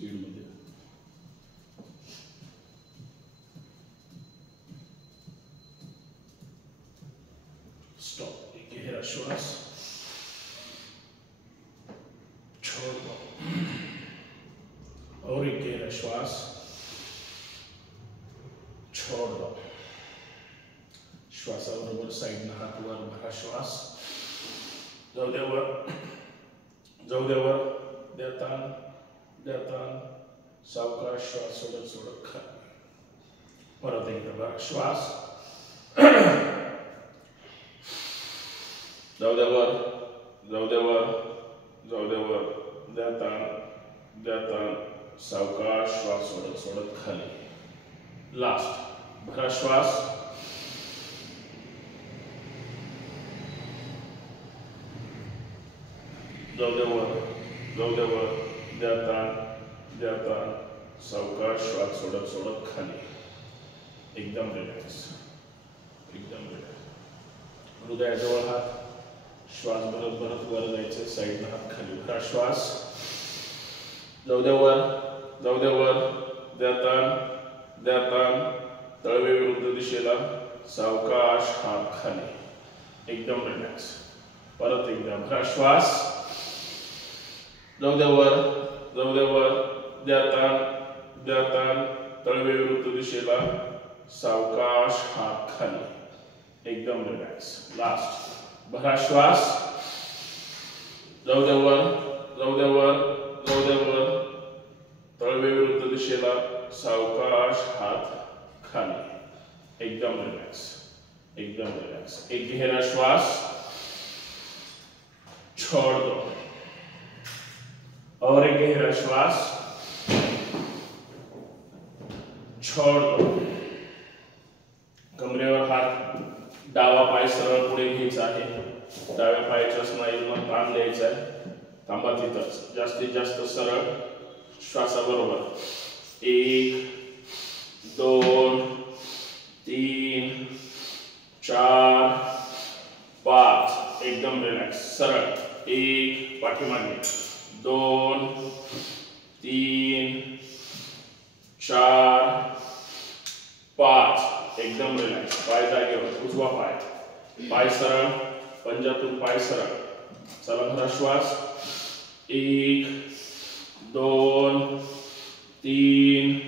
Speed मध्ये stop, एक गहरा श्वास, छोड़ दो और एक गहरा श्वास, छोड़ दो। श्वासाबरोबर साईडनं हात वर भरा श्वास, जाऊ द्या वर, जाऊ द्या वर, द्या ताण, द्या ताण, सावकाश श्वास सोडत सोडत खाली, परत एकदा भरा श्वास, जाऊ द्या वर, जाऊ द्या वर, जाऊ द्या वर, द्या ताण, द्या ताण, सावकाश श्वास सोडत सोडत खाली, लास्ट भरा श्वास, जाऊ द्या वर, जाऊ द्या वर, द्या ताण, द्या ताण, सावकाश श्वास सोडत सोडत खाली, एकदम रिलॅक्स, एकदम रिलॅक्स, हृदयाजवळ हात, श्वास भरत भरत वर जायचं, साईडनं हात खाली, भरा श्वास, जाऊ द्या वर, जाऊ द्या वर, द्या ताण, द्या ताण, तळवे विरुद्ध दिशेला, सावकाश हात खाली, एकदम रिलॅक्स, परत एकदा भरा श्वास, जाऊ द्या वर, जाऊ द्या वर, द्या ताण, द्या ताण, तळवे विरुद्ध दिशेला, सावकाश हात खाली, एकदम रिलॅक्स, लास्ट भरा श्वास, जाऊ द्या वर, जाऊ द्या वर, जाऊ द्या वर, तळवे विरुद्ध दिशेला, सावकाश हात खाली, एकदम रिलॅक्स, एकदम रिलॅक्स, एक गहरा श्वास, छोड़ दो और एक गहरा श्वास, छोड़ दो। कमरेवर हात, डावा पाय सरळ पुढे घ्यायचा आहे, डाव्या पायाच्या स्नायूंना ताण द्यायचा आहे, थांबा तिथंच, जास्तीत जास्त सरळ श्वासाबरोबर, 1 2 3 4 5, एकदम रिलॅक्स, सरळ, 1 पाठीमागे, 2 3 4 5, एकदम रिलॅक्स, पाय जागेवर, उजवा पाय, पाय सरळ, पंजातून पाय सरळ, चला भरा श्वास, 1 2 3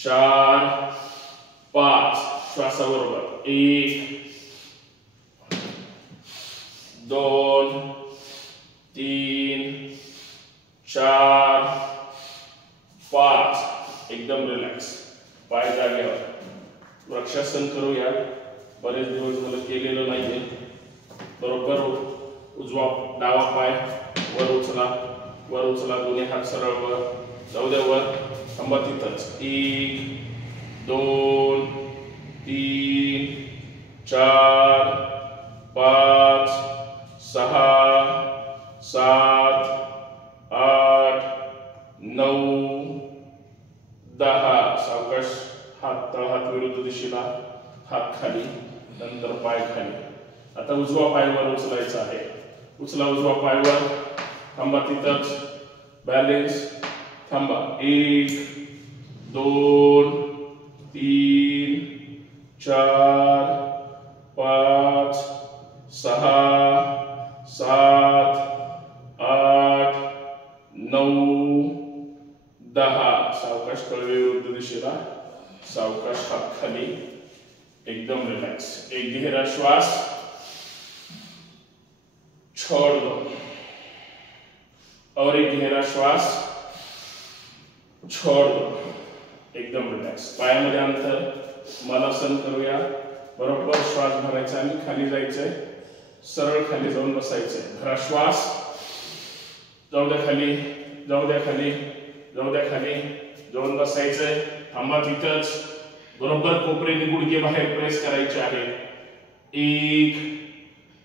4 5, श्वासाबरोबर, 1 2 3 4 5, एकदम रिलॅक्स, पाय जागेवर, वृक्षासन करूया, बरेच दिवस झालं केलेलं नाहीये, बरोबर उजवा डावा पाय वर उचला, वर उचला, दोन्ही हात सरळ वर, जाऊ द्या वर, थांबा तिथंच, 1 2 3 4 5 6 7 8 9 10, सावकाश हात तळहात विरुद्ध दिशेला, हात खाली, नंतर पाय खाली, आता उजवा पाय वर उचलायचा आहे, उचला उजवा पाय वर, थांबा तिथंच, बॅलेन्स, थांबा, 1 2 3 4 5 6 7 8 9 10, सावकाश तळवे विरुद्ध दिशेला, सावकाश हात खाली, एकदम रिलॅक्स, एक गहरा श्वास, छोड़ दो और एक गहरा श्वास, छोड़ दो, एकदम रिलॅक्स, पायामध्ये अंतर, मलासन करूया, बरोबर श्वास भरायचा आणि खाली जायचंय, सरळ खाली जाऊन बसायचंय, भरा श्वास, जाऊ द्या खाली, जाऊ द्या खाली, जाऊ द्या खाली, जाऊन बसायचंय, थांबा तिथंच, बरोबर कोपरेने गुडघे बाहेर प्रेस करायचे आहे, 1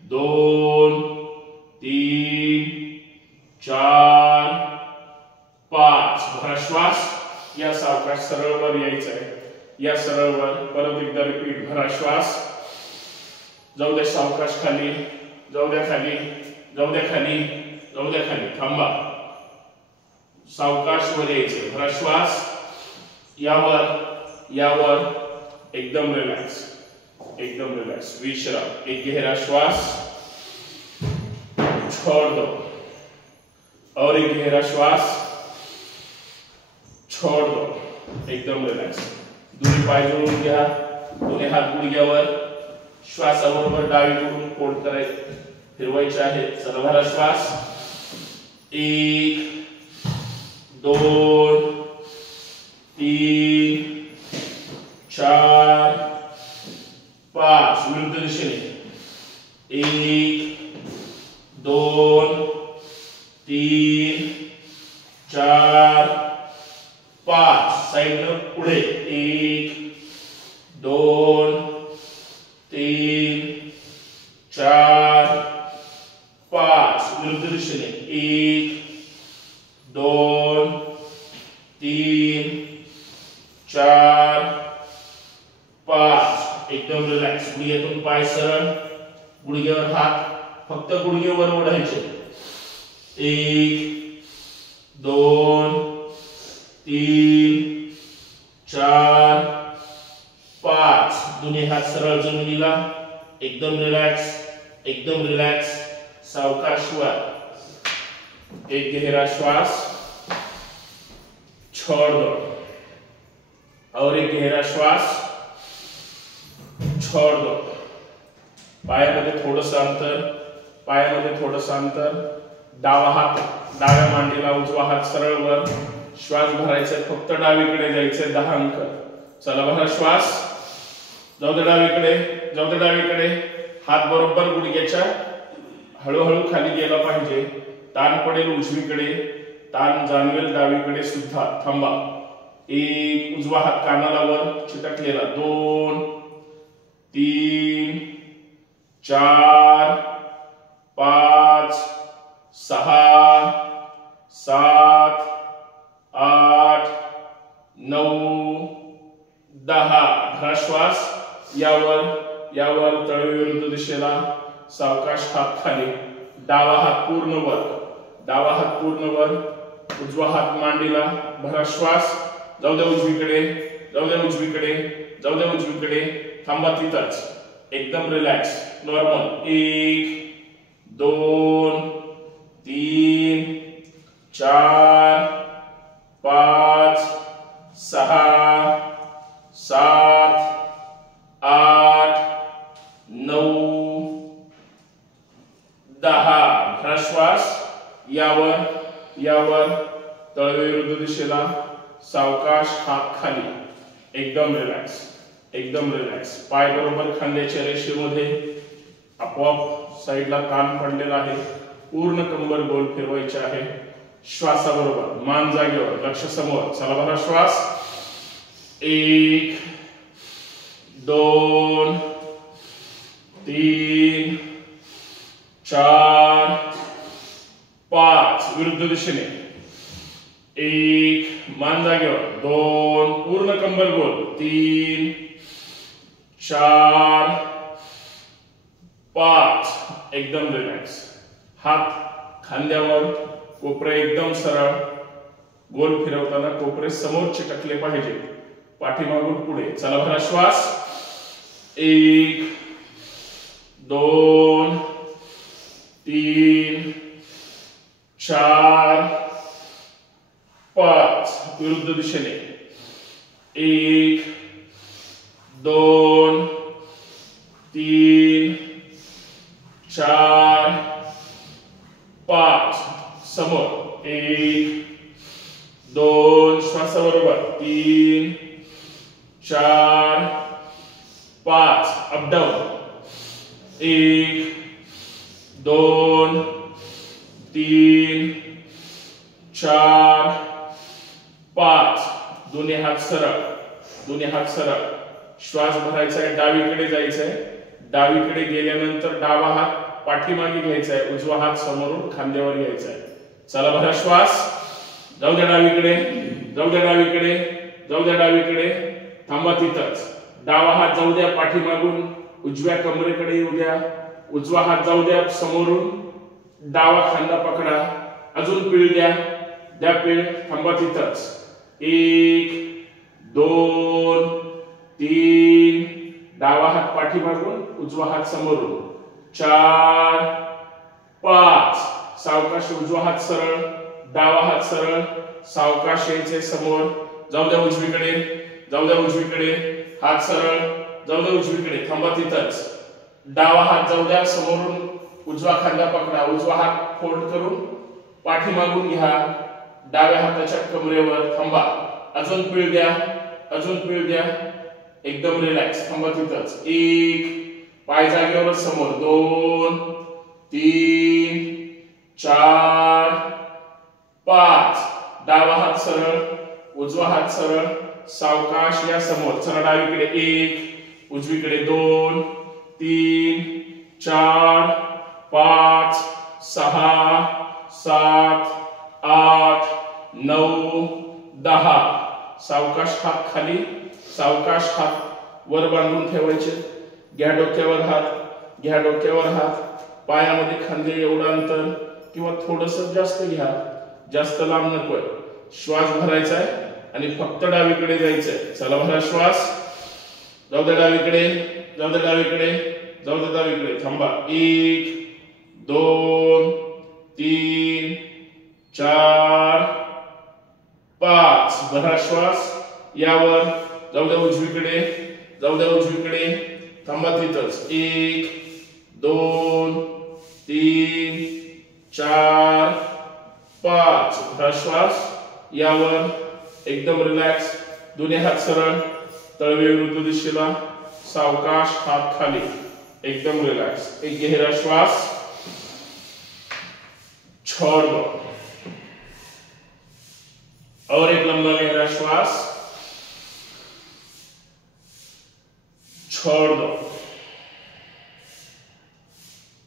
2 3 4 5, भरा श्वास, या सावकाश सरळ वर यायचंय, या सरळ वर, परत एकदा रिपीट, भरा श्वास, जाऊ द्या सावकाश खाली, जाऊ द्या खाली, जाऊ द्या खाली, जाऊ द्या खाली, थांबा, सावकाश वर यायचं, भरा श्वास, यावर यावर, एकदम रिलॅक्स, एकदम रिलॅक्स, विश्राम, एक गहरा श्वास, छोड़ दो, और एक गहरा श्वास, छोड़ दो, एकदम रिलॅक्स। दोन्ही पाय जोडून घ्या, दोन्ही हात गुडघ्यावर, श्वासाबरोबर डावीकडून पोट करायचं, फिरवायचे आहे। चला भरा श्वास, 1 2 3 4 5, विरुद्ध दिशेने, 1 2 3 4 5, साइडनं पुढे, 1 2 3 4 5, विरुद्ध दिशेने, 1 2 3 4 5, एकदम रिलॅक्स। गुडघ्यातून पाय सरळ, गुडघ्यावर हात, फक्त गुडघे वर ओढायचे, 1 2 3 4 5, दोन्ही हात सरळ जमिनीला, एकदम रिलॅक्स, एकदम रिलॅक्स, सावकाश वर, एक गहरा श्वास, छोड़ दो, और एक गहरा श्वास, छोड़ दो। पायामध्ये थोडंसं अंतर, पायामध्ये थोडंसं अंतर, डावा हात डाव्या मांडीला, उजवा हात सरळ वर, श्वास भरायचा, फक्त डावीकडे जायचंय, 10 अंक। चला भरा श्वास, जाऊ दे डावीकडे, जाऊ दे डावीकडे, हात बरोबर गुडघ्याच्या हळूहळू खाली गेला पाहिजे, ताण पडेल उजवीकडे, ताण जाणवेल डावीकडे सुद्धा, थांबा, 1, उजवा हात कानाला वर चिटकलेला, 2 3 4 5 6 7 8 9 10, भरा श्वास, यावर यावर, तळविरुद्ध दिशेला, सावकाश हात खाली, डावा हात पूर्ण वर, डावा हात पूर्ण वर, उजवा हात मांडीला, भरा श्वास, जाऊ द्या उजवीकडे, जाऊ द्या उजवीकडे, जाऊ द्या उजवीकडे, थांबा तिथंच, एकदम रिलॅक्स, नॉर्मल, 1 2 3 4 5 6 7 8 9 10, भरा श्वास, यावर यावर, तळविरुद्ध दिशेला, सावकाश हात खाली, एकदम रिलॅक्स, एकदम रिलॅक्स, पाय बरोबर खांद्याच्या रेषेमध्ये, आपोआप साइडला कान पडलेला आहे, पूर्ण कंबर गोल फिरवायचे आहे, श्वासाबरोबर मान जागेवर, लक्ष समोर। चला भरा श्वास, 1 2 3 4 5, विरुद्ध दिशेने, 1, मान जागेवर, 2, पूर्ण कंबर गोल, 3 4 5, एकदम रिलॅक्स, हात खांद्यावर, कोपरे एकदम सरळ, गोल फिरवताना कोपरे समोर चिटकले पाहिजे, पाठीमागून पुढे। चला भरा श्वास, 1 2 3 4 5, विरुद्ध दिशेने, 1 2 3 4 5, समोर, 1 2, श्वासाबरोबर, 3 4 5, अप डाऊन, 1 2 3 4 5, दोन्ही हात सरळ, दोन्ही हात सरळ, श्वास भरायचा आहे, डावीकडे जायचंय, डावीकडे गेल्यानंतर डावा हात पाठीमागे घ्यायचा आहे, उजवा हात समोरून खांद्यावर घ्यायचा आहे। चला भरा श्वास, जाऊ द्या डावीकडे, जाऊ द्या डावीकडे, जाऊ द्या डावीकडे, थांबा तिथंच, डावा हात जाऊ द्या पाठीमागून, उजव्या कमरेकडे येऊ द्या, उजवा हात जाऊ द्या समोरून, डावा खांदा पकडा, अजून पिळ द्या, द्या पीळ, थांबा तिथंच. 1 2 3, डावा हात पाठीमागून उजवा हात समोरून. 4 5, सावकाश उजवा हात सरळ, डावा हात सरळ, सावकाश यायचे समोर. जाऊ द्या उजवीकडे, जाऊ द्या उजवीकडे, हात सरळ, जाऊ द्या उजवीकडे, थांबा तिथंच. डावा हात जाऊ द्या समोरून, उजवा खांदा पकडा, उजवा हात फोल्ड करून पाठीमागून घ्या, डाव्या हाताच्या कमरेवर. थांबा, अजून पीळ द्या, अजून पीळ द्या, एकदम रिलॅक्स, थांबा तिथंच. 1 पाय जागेवरच समोर. 2 3 4 5, डावा हात सरळ, उजवा हात सरळ, सावकाश या समोर. चला डावीकडे. 1 उजवीकडे. 2 3 4 5 6 7 8 9 10, सावकाश हात खाली, सावकाश हात वर बांधून ठेवायचे. घ्या डोक्यावर हात, घ्या डोक्यावर हात, पायामध्ये खांदे एवढं अंतर किंवा थोडंसं जास्त घ्या, जास्त लांब नकोय. श्वास भरायचा आहे आणि फक्त डावीकडे जायचंय. चला भरा श्वास. जाऊ दे डावीकडे, जाऊ दे डावीकडे, जाऊ दे डावीकडे, थांबा. 1 2 3 4 5, भरा श्वास. यावर जाऊ द्या उजवीकडे, जाऊ द्या उजवीकडे, थांबा तिथंच. 1 2 3 4 5, भरा श्वास. यावर एकदम रिलॅक्स, दोन्ही हात सरळ, तळवे विरुद्ध दिशेला, सावकाश हात खाली, एकदम रिलॅक्स. एक गहरा श्वास, छोड़ दो. और एक लंबा गहरा श्वास, छोड़ दो.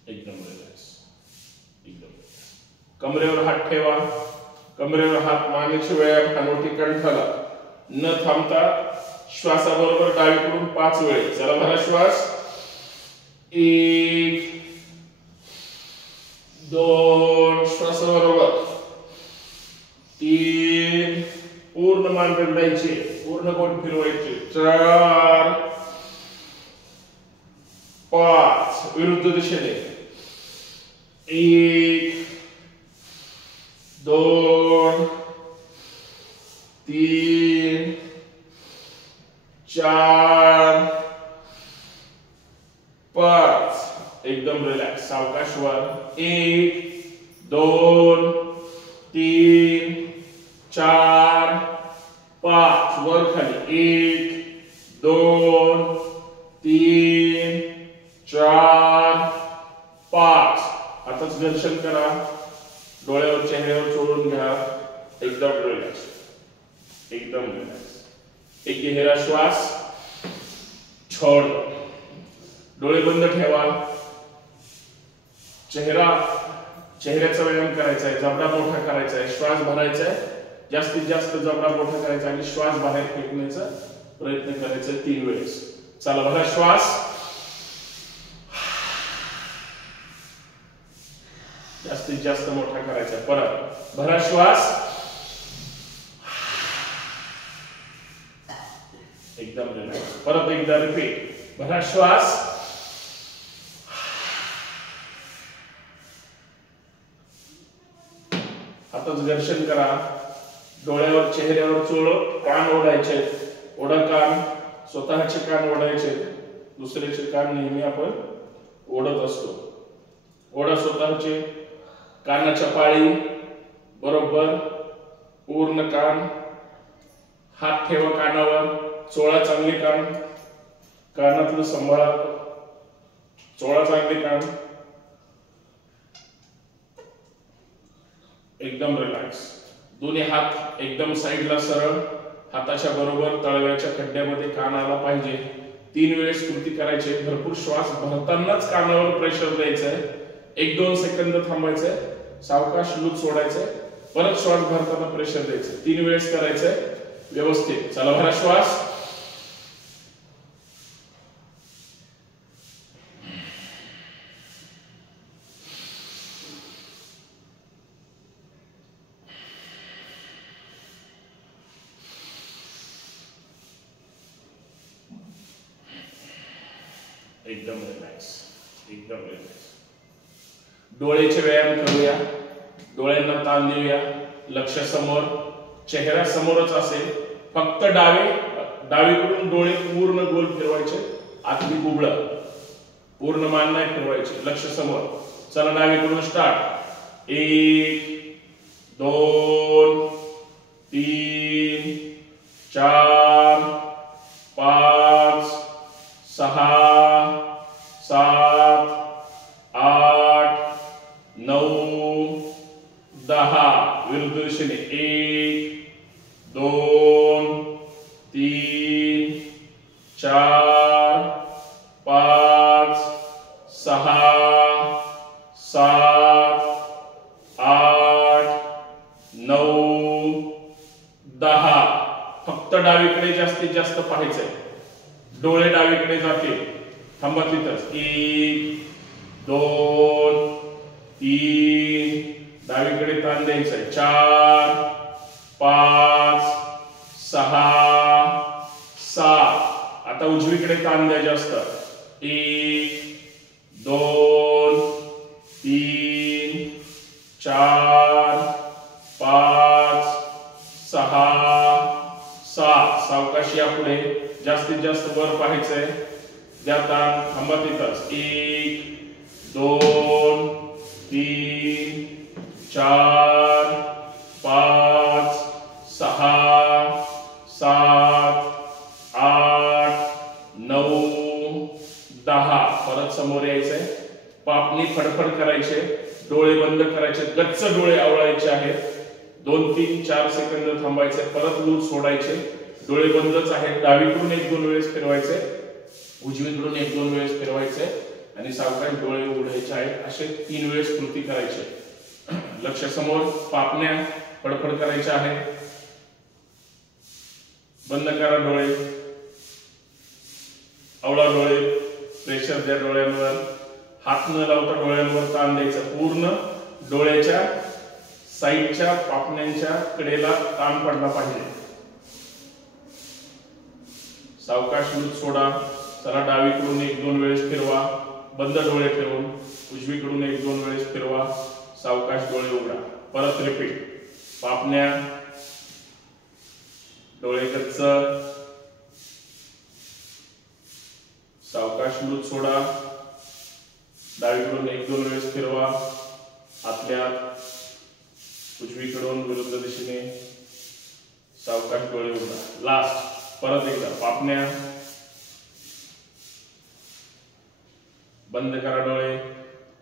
एकदम रिलॅक्स, एकदम. कमरेवर हात ठेवा, कमरेवर हात, मानेची व्यायाम, कानोटी कंठाला. न थांबता श्वासाबरोबर डावीकडून 5 वेळे. चला भरा श्वास. 1 2, श्वासाबरोबर. 3, पूर्ण मान रगडायची, पूर्ण बोट फिरवायचे. 4 5, विरुद्ध दिशेने. 1 2 3 4 5, एकदम रिलॅक्स, सावकाश वर. 1 2 3 4 5, वर खाली. 1 2 3 4 5. आताच दर्शन करा, डोळ्यावर चेहऱ्यावर चोळून घ्या, एकदम रिलॅक्स, एकदम रिलॅक्स. एक गहरा श्वास, छोड़ दो. डोळे बंद ठेवा. चेहऱ्याचा व्यायाम करायचा आहे, जबडा मोठा करायचा आहे, श्वास भरायचा आहे, जास्तीत जास्त जबडा मोठा करायचा आणि श्वास बाहेर फेकण्याचा प्रयत्न करायचा 3 वेळेस. चला भरा श्वास. जास्तीत जास्त मोठा करायचा. परत भरा श्वास. एकदम रिलॅक्स. परत एकदा रिपीट. भरा श्वास. हाताचं घर्षण करा, डोळ्यावर चेहऱ्यावर चोळ, कान ओढायचे. ओढा कान, स्वतःचे कान ओढायचे, दुसऱ्याचे कान नेहमी आपण ओढत असतो. ओढा स्वतःचे. कानाच्या पाळी बरोबर, पूर्ण कान. हात ठेवा कानावर, चोळा चांगले कान, कानातलं सांभाळा, चोळा चांगले कान. एकदम रिलॅक्स. दोन्ही हात एकदम साईडला सरळ, हाताच्या बरोबर तळव्याच्या खड्ड्यामध्ये कान आला पाहिजे. 3 वेळेस कृती करायची. भरपूर श्वास भरतानाच कानावर प्रेशर द्यायचंय. 1-2 सेकंद थांबायचंय, सावकाश लूज सोडायचंय, परत श्वास भरताना प्रेशर द्यायचं. 3 वेळेस करायचंय व्यवस्थित. चला भरा श्वास. एकदम रिलॅक्स, एकदम रिलॅक्स. डोळ्याचे व्यायाम करूया, डोळ्यांना ताण देऊया. लक्ष समोर, चेहरा समोरच असेल. फक्त डावीकडून डोळे पूर्ण गोल फिरवायचे. आतली बुबळ पूर्ण मान नाही फिरवायचे. लक्ष समोर. चला डावीकडून स्टार्ट. 1 2 3 4 5 6 7 8 9 10. विरुद्ध दिशेने 1 2 3 4 5 6 7 8 9 10. फक्त डावीकडे जास्तीत जास्त पाहायचंय. डोळे डावीकडे जातील. थांबा तिथंच. 1 2 3 डावीकडे ताण द्यायचंय. 4 5 6 7. आता उजवीकडे ताण द्या जास्त. 1 2 3 4 5 6 7. सावकाशी पुढे. जास्तीत जास्त वर पाहायचंय. द्या ताण. थांबा तिथंच. 1 2 3 4 5 6 7 8 9 10. परत समोर यायचंय. पापणी फडफड करायचे. डोळे बंद करायचे. गच्च डोळे आवळायचे आहेत. 2 3 4 सेकंद थांबायचे. परत लूज सोडायचे. डोळे बंदच आहेत. डावीकडून 1-2 वेळेस फिरवायचे. उजवीकडून 1-2 वेळेस फिरवायचे आणि सावकाश डोळे उघडायचे आहेत. असे 3 वेळेस कृती करायचे. लक्ष समोर. पापण्या फडफड करायच्या आहेत. बंद करा डोळे. आवळा डोळे. प्रेशर द्या डोळ्यांवर. हात न लावता डोळ्यांवर ताण द्यायचा. पूर्ण डोळ्याच्या साईडच्या पापण्यांच्या कडेला ताण पडला पाहिजे. सावकाश लूज सोडा. चला डावीकडून 1-2 वेळेस फिरवा. बंद डोळे फिरवून. उजवीकडून 1-2 वेळेस फिरवा. सावकाश डोळे उघडा. परत रिपीट. पापण्या, डोळे गच्च. सावकाश लूज सोडा. डावीकडून 1-2 वेळेस फिरवा. आतल्या उजवीकडून विरुद्ध दिशेने. सावकाश डोळे उघडा. लास्ट. परत एकदा. पापण्या, बंद करा डोळे.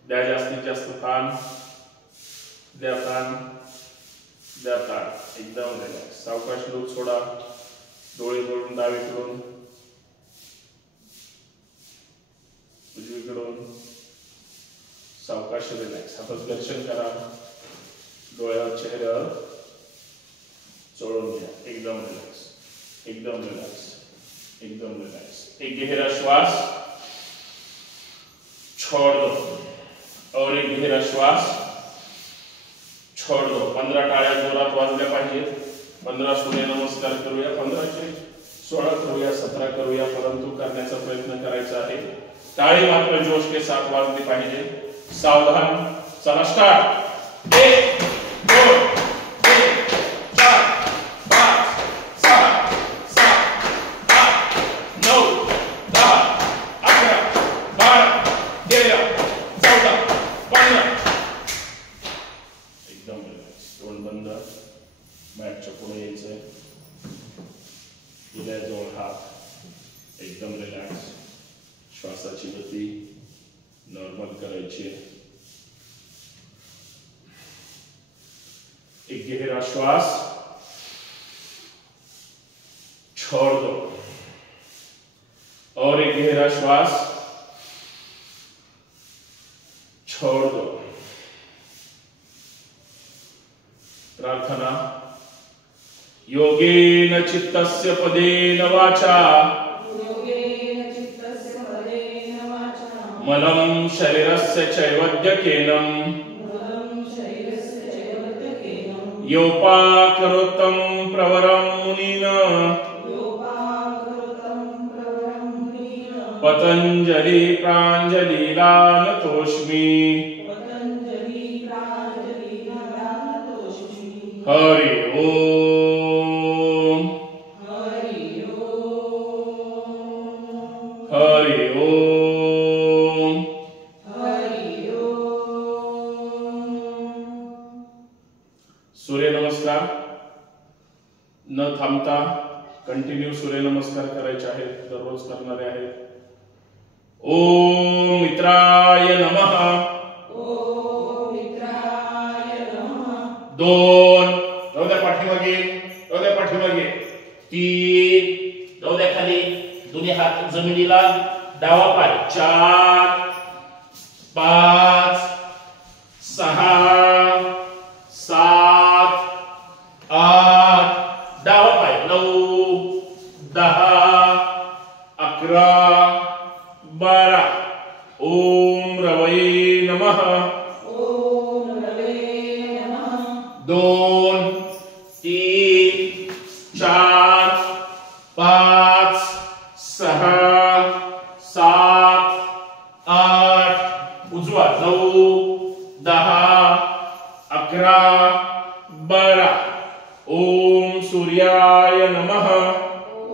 द्या जास्तीत जास्त ताण. द्या ताण. द्या ताण. एकदम रिलॅक्स. सावकाश लूज सोडा. डोळे जोडून डावीकडून उजवीकडून. सावकाश रिलॅक्स. आता दर्शन करा. डोळ्यावर चेहऱ्यावर चोळून घ्या. एकदम रिलॅक्स, एकदम रिलॅक्स, एकदम रिलॅक्स. एक गहरा श्वास छोड़ दो और एक गहरा श्वास छोड़ दो. 15 टाळ्या जोरात वाजल्या पाहिजेत. 15 सूर्य नमस्कार करूया. 15चे 16 करूया, 17 करूया, परंतु करण्याचा प्रयत्न करायचा आहे. टाळी मात्र जोश के साथ वाजली पाहिजे. सावधान. चला स्टार्ट. 1 2 3 4 5 6 7 8 9 10 11 12 13 14 15. एकदम रिलॅक्स. डोळे बंद. मॅटच्या पुढे यायचंय. हिल्याजवळ हात. एकदम रिलॅक्स. श्वासाची गती नॉर्मल करायची. एक गहरा श्वास छोड़ दो और एक गहरा श्वास छोड़ दो. प्रार्थना. योगेन चित्तस्य पदेन वाचा मलं शरीरस्य चैवद्यकेनं योपाकरोतं प्रवरं मुनिना पतंजलि प्रांजलिलानतोऽस्मि हरि ओम हरि ओम सूर्य नमस्कार न थांबता कंटिन्यू सूर्य नमस्कार करायचे आहेत, दररोज करणारे आहेत. ओम मित्राय नमः. ओम मित्राय नमः. 2 जाऊ द्या पाठीमागे, जाऊ द्या पाठीमागे. 3 जाऊ द्या खाली, दोन्ही हात जमिनीला, डावा पाय. 4 5 6 7 8 डावा पाय. 9 10 11 12. ओम रवये नमः. ओम रवये नमः. 2 3 4 5 6 7 8 उजवा. 9 10 11 12. ओम सूर्याय नमः.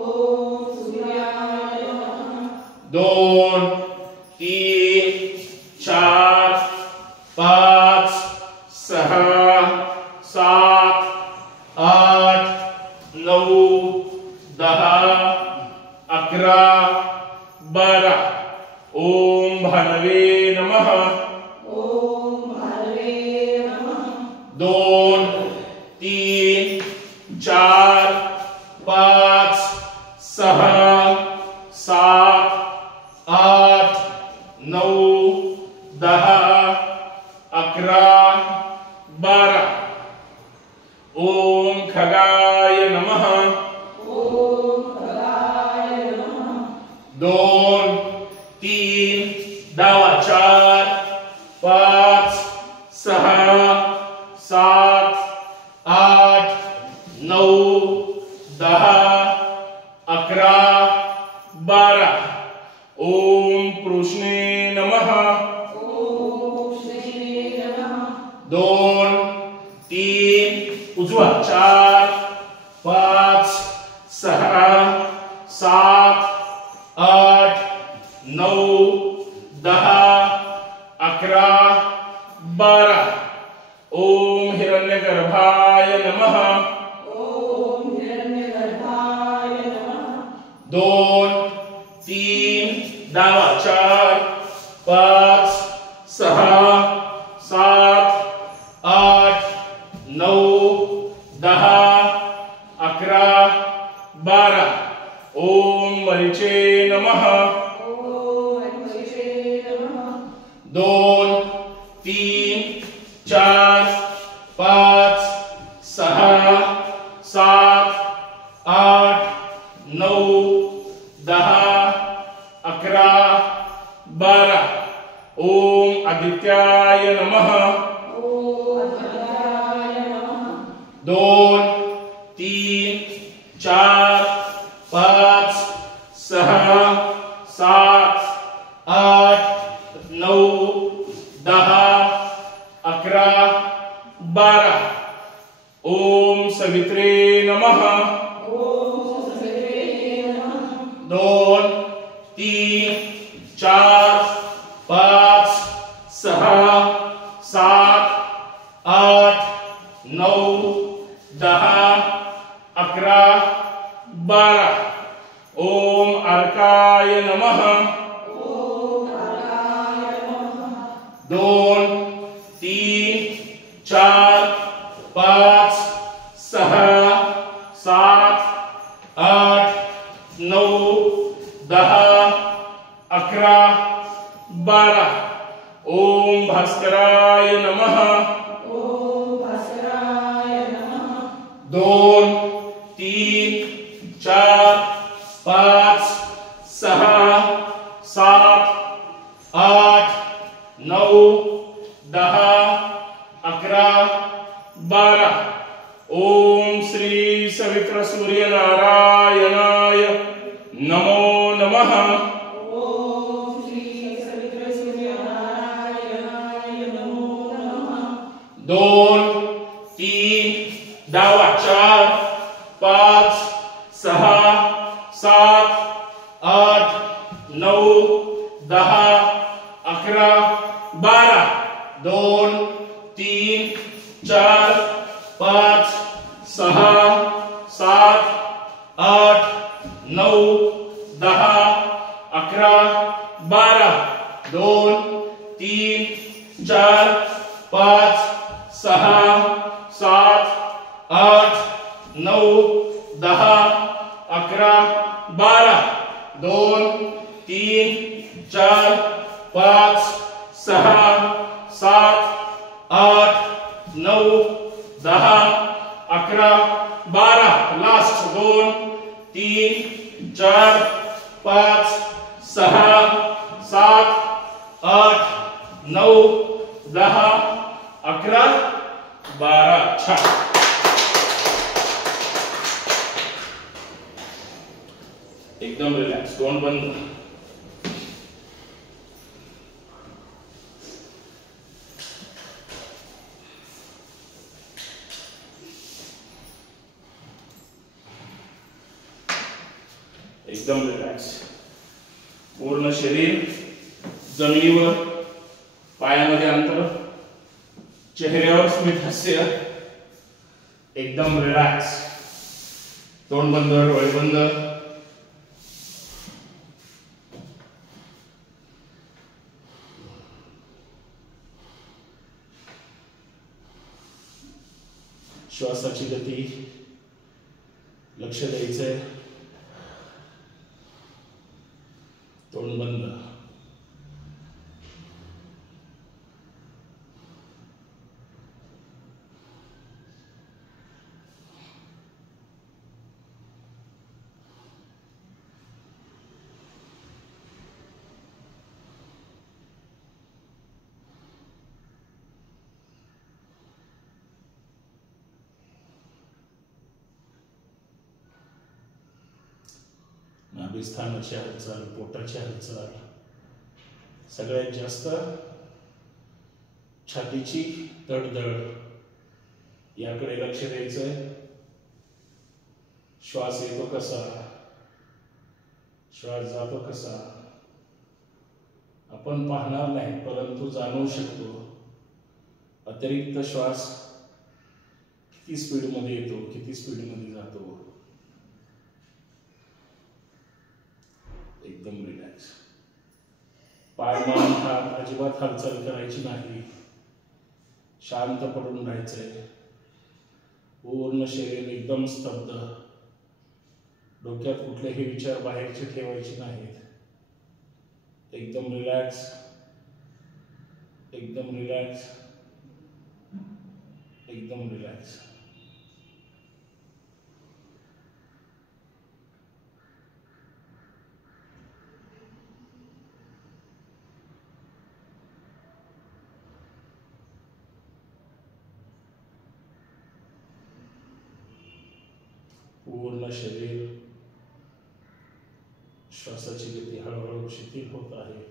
ओम सूर्याय नमः. 2 3 4 5 6 7 8 9 10 11 12. ओम भानवे नमः. ओम भानवे नमः. 2 3 4 5 6 7 8 9 10 11 12. ओम खगाय नमः. ओम खगाय नमः. 2 3 डावा. 4 5 6 7 8 9 10 11 12. ओम कृष्णे नमः. ओम कृष्णे नमः. 2 3 उजवा. 4 5 6 7 8 9 10 11 12. ओम हिरण्यगर्भाय नमः. ओम हिरण्यगर्भाय नमः. 2 3 डावा. 4 5 6 7 8 9 10 11 12. ओम मरीचे नमः. ओम मरीचे नमः. 2 3 4 5 6 7 8 9 10 11 12. ओम आदित्याय नमः. ओम आदित्याय नमः. 2 3 4 5 6 7 8 9 10 11 12. ओम सवित्रे नमः. ओम सवित्रे नमः. 2 3 4 5 6 7 8 9 10 11 12. ओम अर्काय नमः. ओम अर्काय नमः. 2 3 4 5 6 7 8 9 10 11 12. ओम भास्कराय नमः. ओम भास्कराय नमः. 2 3 4 5 6 7 8 9 10 11 12. ओम श्री सवित्र सूर्य नारायणाय नमो नमः. 2 3 डावा 4 5 6 7 8 9 10 11 12 2 3 4 5 6 7 8 9 10 11 12 2 3 4 5 6 7 8 9 10 11 12 2 3 4 5 6 7 8 9 10 11 12 लास्ट 2 3 4 5 6 7 8 9 10 11 12 छान. एकदम रिलॅक्स, तोंड बंद. एकदम रिलॅक्स. पूर्ण शरीर जमिनीवर, पायामध्ये अंतर, चेहऱ्यावर स्मित हास्य. एकदम रिलॅक्स. तोंड बंद, डोळे बंद. श्वासाची गती लक्ष द्यायचंय. तोंड बंद. नाभिस्थानाची हालचाल, पोटाची हालचाल, सगळ्यात जास्त छातीची धडधड याकडे लक्ष द्यायचंय. श्वास येतो कसा, श्वास जातो कसा आपण पाहणार नाही, परंतु जाणवू शकतो. अतिरिक्त श्वास किती स्पीड मध्ये येतो, किती स्पीड मध्ये जातो. एकदम रिलॅक्स. पाय, मान, हात अजिबात हालचाल करायची नाही. शांत पडून राहायचंय. पूर्ण शरीर एकदम स्तब्ध. डोक्यात कुठलेही विचार बाहेरचे ठेवायचे नाहीत. एकदम रिलॅक्स, एकदम रिलॅक्स, एकदम रिलॅक्स. पूर्ण शरीर, श्वासाची गती हळूहळू शिथिल होत आहे.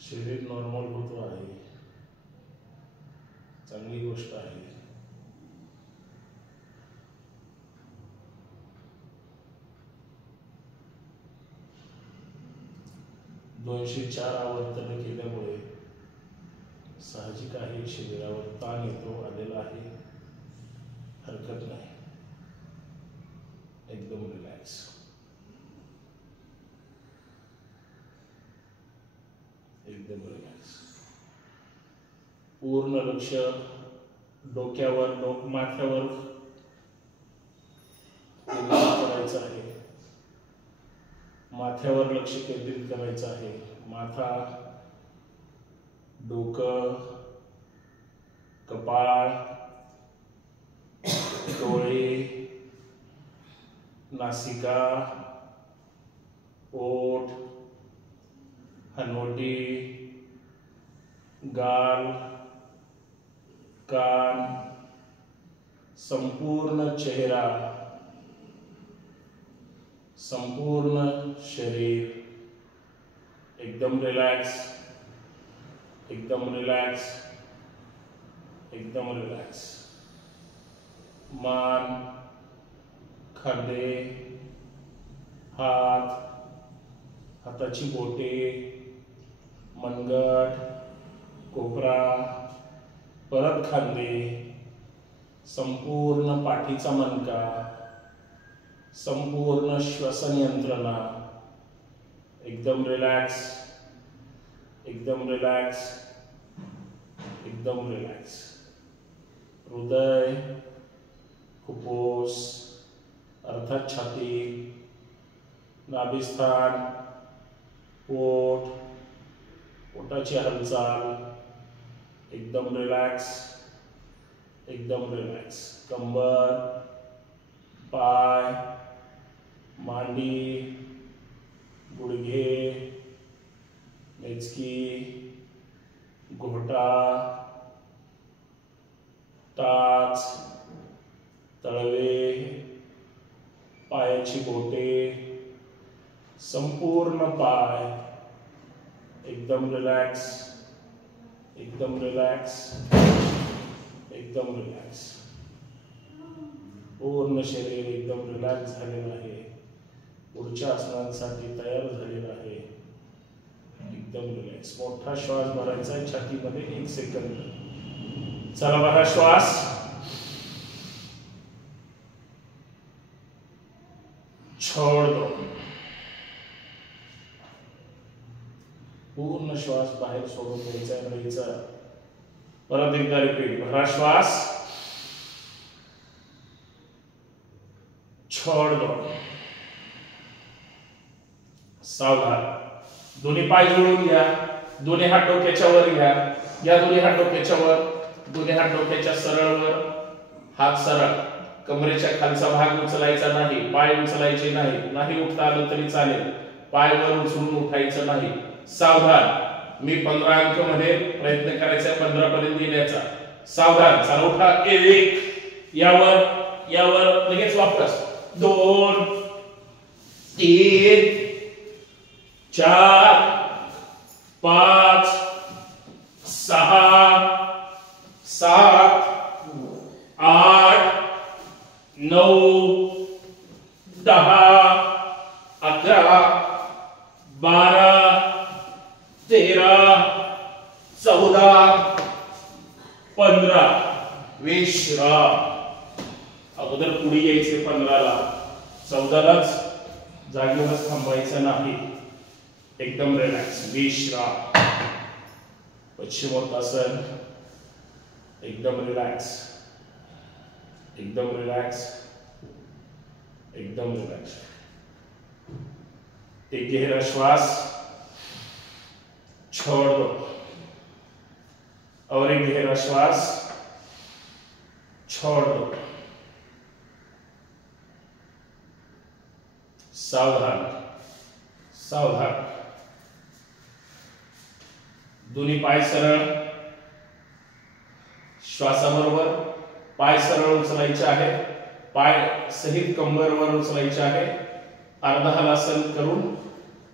शरीर नॉर्मल होतो आहे. चांगली गोष्ट आहे. दोनशे 4 आवर्तन केल्यामुळे साहजिक आहे शरीरावर ताण येतो, आलेला आहे. हरकत नाही. एकदम रिलॅक्स. एकदम रिलॅक्स. पूर्ण लक्ष डोक्यावर, माथ्यावर करायचं आहे. माथ्यावर लक्ष केंद्रित करायचं आहे. माथा, डोकं, कपाळ, डोळे, नासिका, ओठ, हनवटी, गाल, कान, संपूर्ण चेहरा, संपूर्ण शरीर. एकदम रिलॅक्स, एकदम रिलॅक्स, एकदम रिलॅक्स. मान, खांदे, हात, हाताची बोटे, मनगट, कोपरा, परत खांदे, संपूर्ण पाठीचा मणका, संपूर्ण श्वसन यंत्रणा एकदम रिलॅक्स, एकदम रिलॅक्स, एकदम रिलॅक्स. हृदय, फुफ्फुस अर्थात छाती, नाभिस्थान, पोट, पोटाची हालचाल एकदम रिलॅक्स, एकदम रिलॅक्स. कंबर, पाय, मांडी, गुडघे, मेचकी, घोटा, टाच, तळवे, पायाची बोटे, संपूर्ण पाय एकदम रिलॅक्स, एकदम रिलॅक्स, एकदम रिलॅक्स. पूर्ण शरीर एकदम रिलॅक्स झालेलं आहे. पुढच्या आसनांसाठी तयार झालेलं आहे. एकदम रिलॅक्स. मोठा श्वास भरायचा आहे छातीमध्ये 1 सेकंद. चला बघा श्वास. छोड़ दो. पूर्ण श्वास बाहेर सोडून द्यायचा. परत एकदा रिपीट. भरा श्वास, छोड़ दो. सावधान. दोन्ही पाय जोडून घ्या. दोन्ही हात डोक्याच्या वर घ्या. या दोन्ही हात डोक्याच्या वर. दोन्ही हात डोक्याच्या सरळ वर. हात सरळ. कमरेच्या खालचा भाग उचलायचा नाही. पाय उचलायचे नाही. नाही उठता आलं तरी चालेल. पाय वर उचलून उठायचं नाही. सावधान. मी 15 अंक मध्ये प्रयत्न करायचा 15 पर्यंत येण्याचा. सावधान. चला उठा. 1 यावर लगेच वापस. 2 3 4 5 6 7 8 9 10 11 12 13 14 15. विश्राम. अगोदर पुढे यायचे 15ला. 14लाच जागेवरच थांबायचं नाही. एकदम रिलॅक्स. विश्राम. पश्चिमोत्तासन. एकदम रिलॅक्स, एकदम रिलॅक्स, एकदम रिलॅक्स. एक गहरा श्वास, छोड़ दो. और एक गहरा श्वास, छोड़ दो. सावधान, सावधान. दोन्ही पाय सरळ. श्वासाबरोबर पाय सरळ उचलायचे आहे. पाय सहित कंबरवर उचलायचे आहे. अर्धा हलासन करून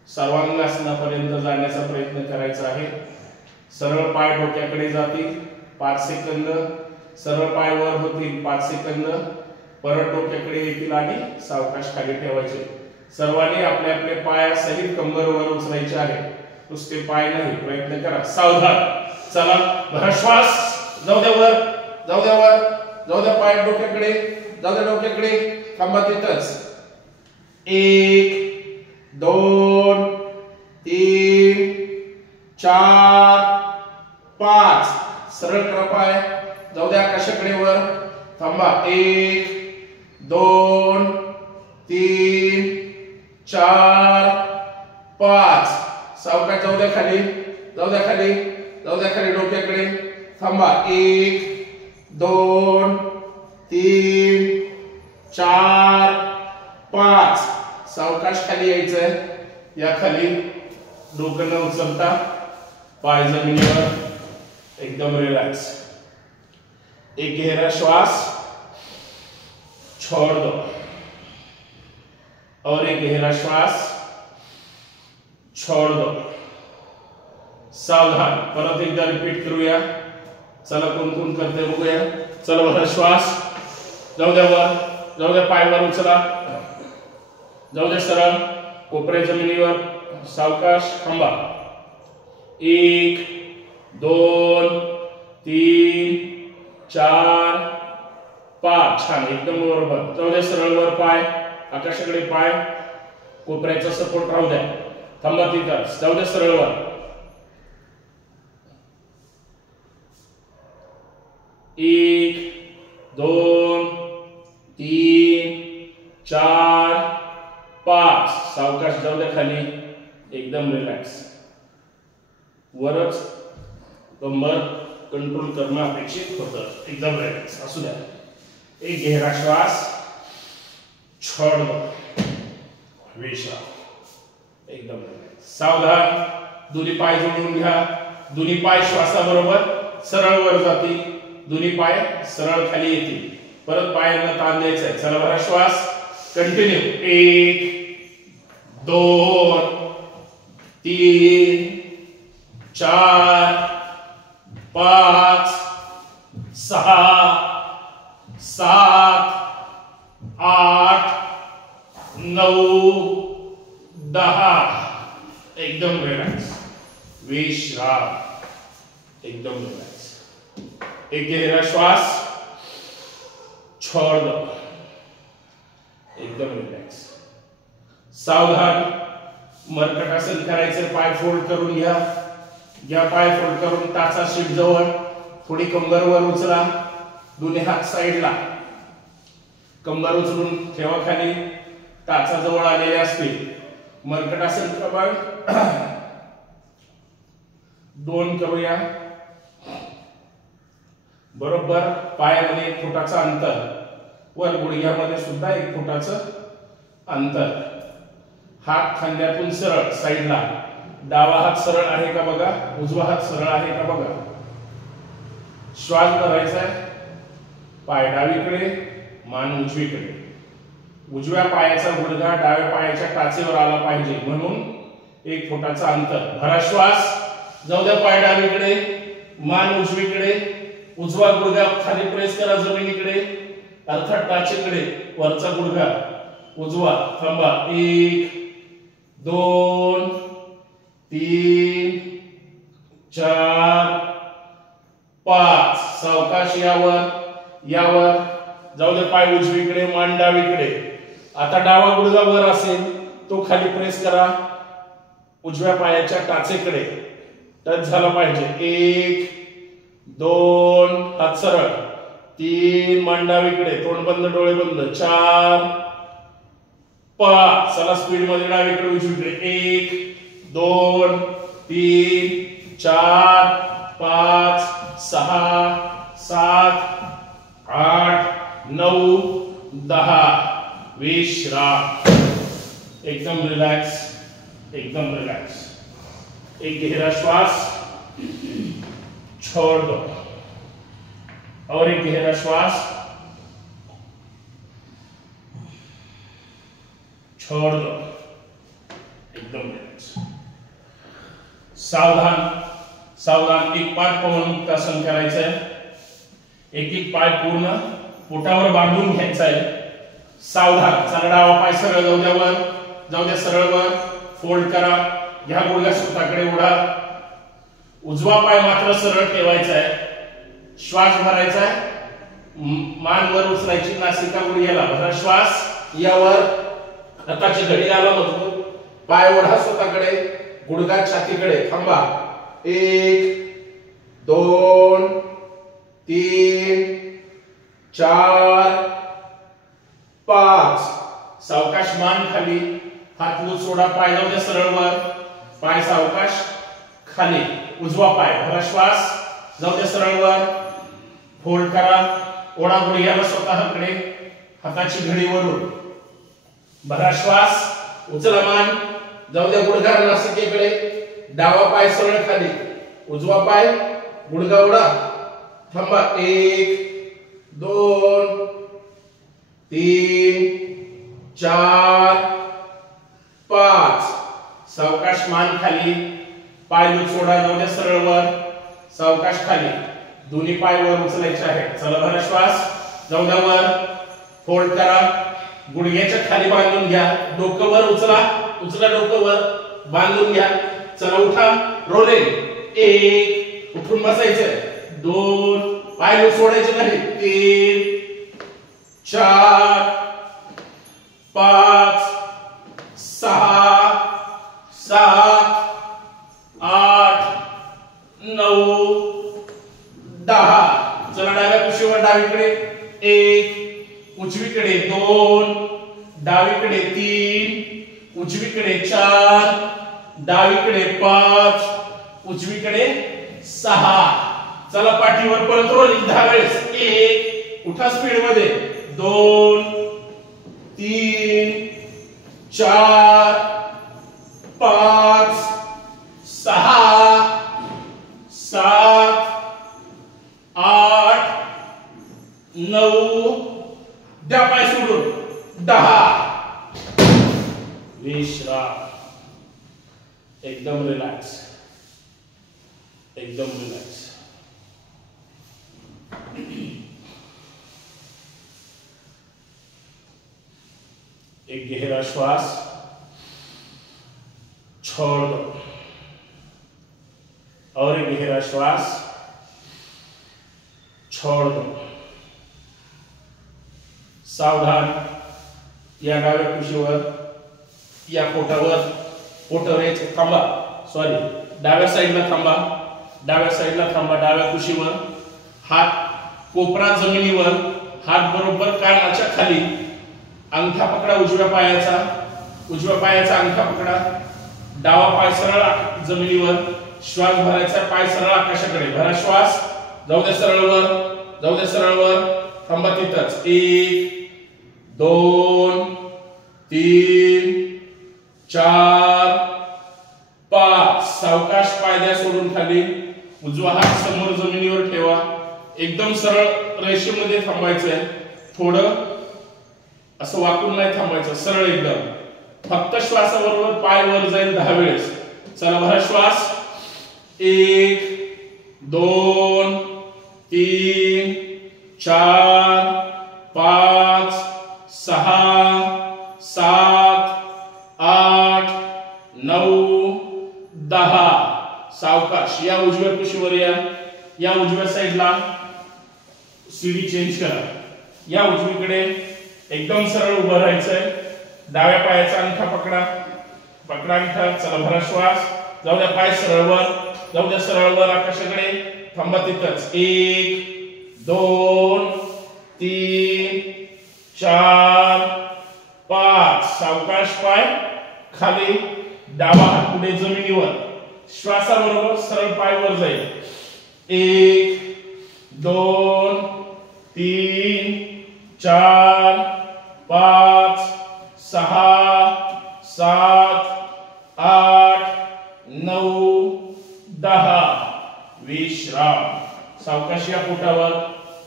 सर्वांगासनापर्यंत जाण्याचा प्रयत्न करायचा आहे. सरळ पाय डोक्याकडे जातील 5 सेकंद. सरळ पाय वर होतील 5 सेकंद. परत डोक्याकडे येतील आणि सावकाश खाली ठेवायचे. सर्वांनी आपले आपले पाय सहित कंबरवर उचलायचे आहे. नुसते पाय नाही. प्रयत्न करा. सावधान. चला भरा श्वास. जाऊ द्या वर, जाऊ द्या वर, जाऊ द्या पाय डोक्याकडे, जाऊ द्या डोक्याकडे. थांबा तिथंच. 1 2 3 4 5. सरळ करा पाय. जाऊ द्या आकाशाकडे वर. थांबा. 1 2 3 4 5. सावकाश जाऊ द्या खाली, जाऊ द्या खाली, जाऊ द्या खाली डोक्याकडे. थांबा. 1 2 3 4 5. सावकाश खाली यायचंय. या खाली. डोकं न उचलता पाय जमिनीवर. एकदम रिलॅक्स. एक गहरा श्वास, छोड़ दो. और एक गहरा श्वास, छोड़ दो. सावधान. परत एकदा रिपीट करूया. चला कोण कोण करते बघूया. चला बघा, श्वास जाऊ द्या वर, जाऊ द्या पायवर उचला, जाऊ द्या सरळ, कोपरे जमिनीवर, सावकाश थांबा. 1 2 3 4 5. छान, एकदम बरोबर. जाऊ द्या सरळ वर, पाय आकाशाकडे, पाय कोपऱ्याचा सपोर्ट राहू द्या, थांबा तिथंच. जाऊ द्या सरळ वर. 1 2 3 4 5. सावकाश जाऊ द्या खाली, एकदम रिलॅक्स. वरच कंबर कंट्रोल करणं अपेक्षित होतं, एकदम रिलॅक्स असू द्या. एक गहरा श्वास, छोड़ दो, विश्राम, एकदम रिलॅक्स. सावधान, दोन्ही पाय जोडून घ्या. दोन्ही पाय श्वासाबरोबर सरळ वर जातील, दोन्ही पाय सरळ खाली येतील. परत पायांना ताण द्यायचा आहे. चला बघा, श्वास कंटिन्यू. 1 2 3 4 5 6 7 8 9 10. एकदम रिलॅक्स, विश्राम, एकदम रिलॅक्स. एक गहरा श्वास, छोड़ दो, एकदम रिलॅक्स. सावधान, मरकटासन करायचं. पाय फोल्ड करून घ्या, घ्या पाय फोल्ड करून टाचा शीट जवळ, थोडी कंबर वर उचला, दोन्ही हात साईडला, कंबर उचलून ठेवा खाली, टाचा जवळ आलेले असतील. मरकटासन क्रमांक 2 करूया. बरोबर पायामध्ये 1 फुटाचं अंतर, वर गुडघ्यामध्ये सुद्धा 1 फुटाचं अंतर. हात खांद्यातून सरळ साईडला, डावा हात सरळ आहे का बघा, उजवा हात सरळ आहे का बघा. श्वास भरायचा आहे. पाय डावीकडे, मान उजवीकडे. उजव्या पायाचा गुडघा डाव्या पायाच्या टाचेवर आला पाहिजे, म्हणून 1 फुटाचं अंतर. भरा श्वास, जाऊ द्या पाय डावीकडे, मान उजवीकडे, उजवा गुडघा खाली प्रेस करा जमिनीकडे, अर्थात टाचेकडे, वरचा गुडघा उजवा. थांबा. 1 2 3 4 5. सावकाश यावर, यावर. जाऊ दे पाय उजवीकडे, मान डावीकडे. आता डावा गुडघा वर असेल तो खाली प्रेस करा, उजव्या पायाच्या टाचेकडे टच झाला पाहिजे. 1 2 हात सरळ, 3 मान डावीकडे, तोंड बंद, डोळे बंद, 4 5. चला स्पीड मध्ये डावीकडे उजवीकडे. 1 2 3 4 5 6 7 8 9 10. विश्राम, एकदम रिलॅक्स, एकदम रिलॅक्स. एक गहरा श्वास, छोड़ दो, और एक गहरा श्वास, छोड़ दो, एकदम रिलॅक्स. सावधान, सावधान. एक पाठ पवन मुक्तासन करायचं आहे. एक एक पाय पूर्ण पोटावर बांधून घ्यायचा आहे. सावधान. चला डावा पाय सरळ, जाऊ द्या वर, जाऊ द्या सरळ वर, फोल्ड करा, घ्या गुडघा स्वतःकडे ओढा. उजवा पाय मात्र सरळ ठेवायचा आहे. श्वास भरायचा आहे. मान वर उचलायची, नासिका गुडघ्याला भरा श्वास. यावर हाताची घडी घाला मजबूत, पाय ओढा स्वतःकडे, गुडघा छातीकडे. थांबा. 1 2 3 4 5. सावकाश मान खाली, हात वर सोडा, पाय जाऊ द्या सरळ वर, पाय सावकाश खाली, उजवा पाय भरा श्वास, जाऊ द्या सरळ वर, फोल्ड करा, ओढा गुडघ्याला स्वतःकडे, हाताची घडी वरून भरा श्वास, उचला मान, जाऊ द्या गुडघा नासिकेकडे, डावा पाय सरळ खाली, उजवा पाय गुडघा ओढा. थांबा. 1 2 3 4 5. सावकाश मान खाली, पाय सोडा, जाऊ द्या सरळ वर, सावकाश खाली, दोन्ही पाय वर उचलायचे आहेत. चला भरा श्वास. जाऊ द्या वर. फोल्ड करा. गुडघ्याच्या खाली बांधून घ्या. डोकं वर उचला. उचला डोकं वर. बांधून घ्या. चला उठा. रोलिंग. 1 उठून बसायचं. 2 पाय सोडायचे नाही. 3 4 5 6 7 8 9 10. चला डाव्या कुशीवर डावीकडे 1 उजवीकडे 2 डावीकडे 3 उजवीकडे 4 डावीकडे 5 उजवीकडे 6. चला पाठीवर परत रोलिंग 10 वेळेस. 1 उठा स्पीड मध्ये. 2 3 4 5 6 7 8 9 द्या पाय सोडून. 10. विश्राम. एकदम रिलॅक्स. एकदम रिलॅक्स. एक गहरा श्वास छोड़ दो और एक गहरा श्वास छोड़ दो. सावधान. या डाव्या कुशीवर या पोटावर यायचं. थांबा. सॉरी डाव्या साईडला थांबा. डाव्या साईडला थांबा. डाव्या कुशीवर हात कोपरा जमिनीवर. हात बरोबर कानाच्या खाली. अंगठा पकडा उजव्या पायाचा. उजव्या पायाचा अंगठा पकडा. डावा पाय सरळ जमिनीवर. श्वास भरायचा. पाय सरळ आकाशाकडे. भरा श्वास. जाऊ दे सरळ वर. जाऊ दे सरळ वर. थांबा तिथंच. 1 2 3 4 5. सावकाश पाय द्या सोडून खाली. उजवा हात समोर जमिनीवर ठेवा. एकदम सरळ रेषेमध्ये थांबायचंय. थोडं असं वाकून नाही थांबायचं. सरळ एकदम. फक्त श्वासाबरोबर पाय वर जाईल 10 वेळेस. चला भरा श्वास. 1 2 3 4 5 6 7 8 9 10. सावकाश. या उजव्या कुशीवर या. या उजव्या साईडला सीडी चेंज करा. या उजवीकडे एकदम सरळ उभं राहायचंय. डाव्या पायाचा अंगठा पकडा. पकडा अंगठा. चला भरा श्वास. जाऊ द्या पाय सरळ वर. जाऊ द्या सरळ वर आकाशाकडे. थांबा तिथंच. 1 2 3 4 5. सावकाश पाय खाली. डावा हात पुढे जमिनीवर. श्वासाबरोबर सरळ पाय वर जाईल. 1 2 3 4 5 6 7 8 9 10. विश्राम. सावकाश या पोटावर.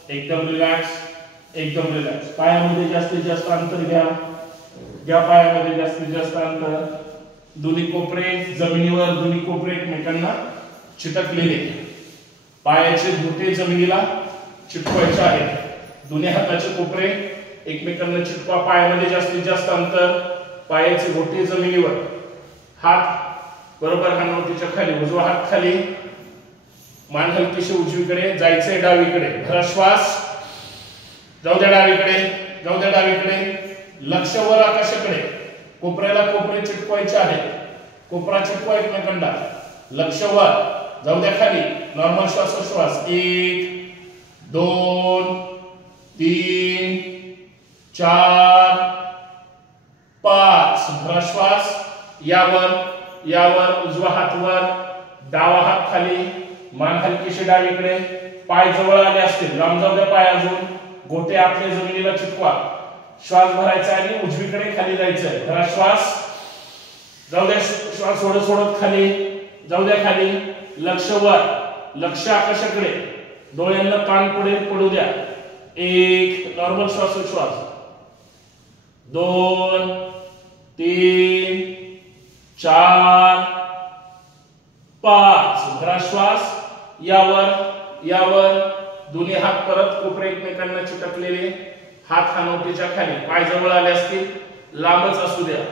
एकदम रिलॅक्स. एकदम रिलॅक्स. पायामध्ये जास्तीत जास्त अंतर घ्या. ज्या पायामध्ये जास्तीत जास्त अंतर. दोन्ही कोपरे जमिनीवर. दोन्ही कोपरे एकमेकांना चिटकलेले. पायाचे घोटे जमिनीला चिटकवायचे आहेत. दोन्ही हाताचे कोपरे एकमेकांना चिटकवा. पायामध्ये जास्तीत जास्त अंतर. पायाचे घोटे जमिनीवर. हात बरोबर हानवटीच्या खाली. उजवा हात खाली. मान हलकीशी उजवीकडे. जायचंय डावीकडे. भरा श्वास. जाऊ द्या डावीकडे. जाऊ द्या डावीकडे. लक्ष वर आकाशाकडे. कोपऱ्याला कोपरे चिटकवायचे आहेत. कोपरा चिटकवा एकमेकांना. लक्ष वर. जाऊ द्या खाली. नॉर्मल श्वासोश्वास. 1 2 3 4 5. भरा श्वास. यावर उजवा हात वर. डावा हात खाली. मान हलकीशी डावीकडे. पाय जवळ आले असतील. लांब जाऊ द्या पाय अजून. गोटे आपल्या जमिनीला चिटकवा. श्वास भरायचा आणि उजवीकडे खाली जायचंय. भरा श्वास. जाऊ द्या श्वास सोडत खाली. जाऊ द्या खाली. लक्ष वर. लक्ष आकाशाकडे. डोळ्यांना कान पुढे पडू द्या. 1 नॉर्मल श्वासोश्वास. 2 3 4 5. भरा श्वास. यावर दोन्ही हात परत कोपरे एकमेकांना चिटकलेले, हात हनवटीच्या खाली, पाय जवळ आले असतील, लांबच असू द्या,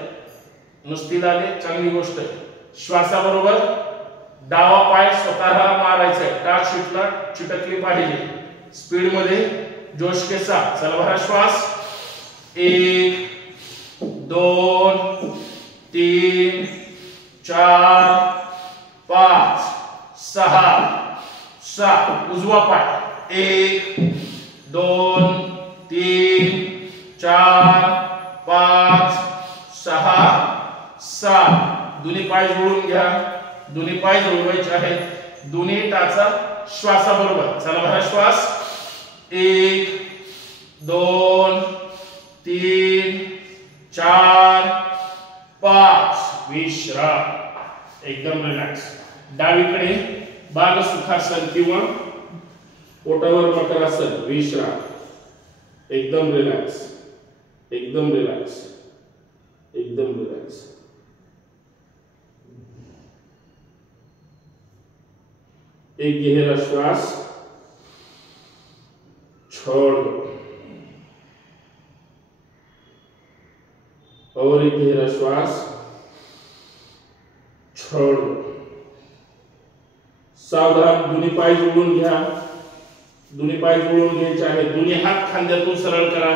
नुसती आले चांगली गोष्ट आहे. श्वासाबरोबर डावा पाय स्वतःला मारायचा आहे, टाच शीटला चिटकली पाहिजे. स्पीड मध्ये जोश के साथ. चला भरा श्वास. 1 2 3 4 5 6 7. उजवा पाय 1 2 3 4 5 6 7. दोन्ही पाय जोडून घ्या. दोन्ही पाय जोडवायचे आहेत. दोन्ही टाचा श्वासाबरोबर. चला भरा श्वास. 1 2 3 4 5. विश्राम. एकदम रिलॅक्स. डावीकडे बाल सुखासन किंवा पोटावर मकरासन. विश्राम. एकदम रिलॅक्स. एकदम रिलॅक्स. एकदम रिलॅक्स. एक गहरा श्वास छोड़ दो और एक गहरा श्वास छोड़ दो. सावधान. दोन्ही पाय जोडून घ्या. दोन्ही पाय जोडून घ्यायचे आहेत. दोन्ही हात खांद्यातून सरळ करा.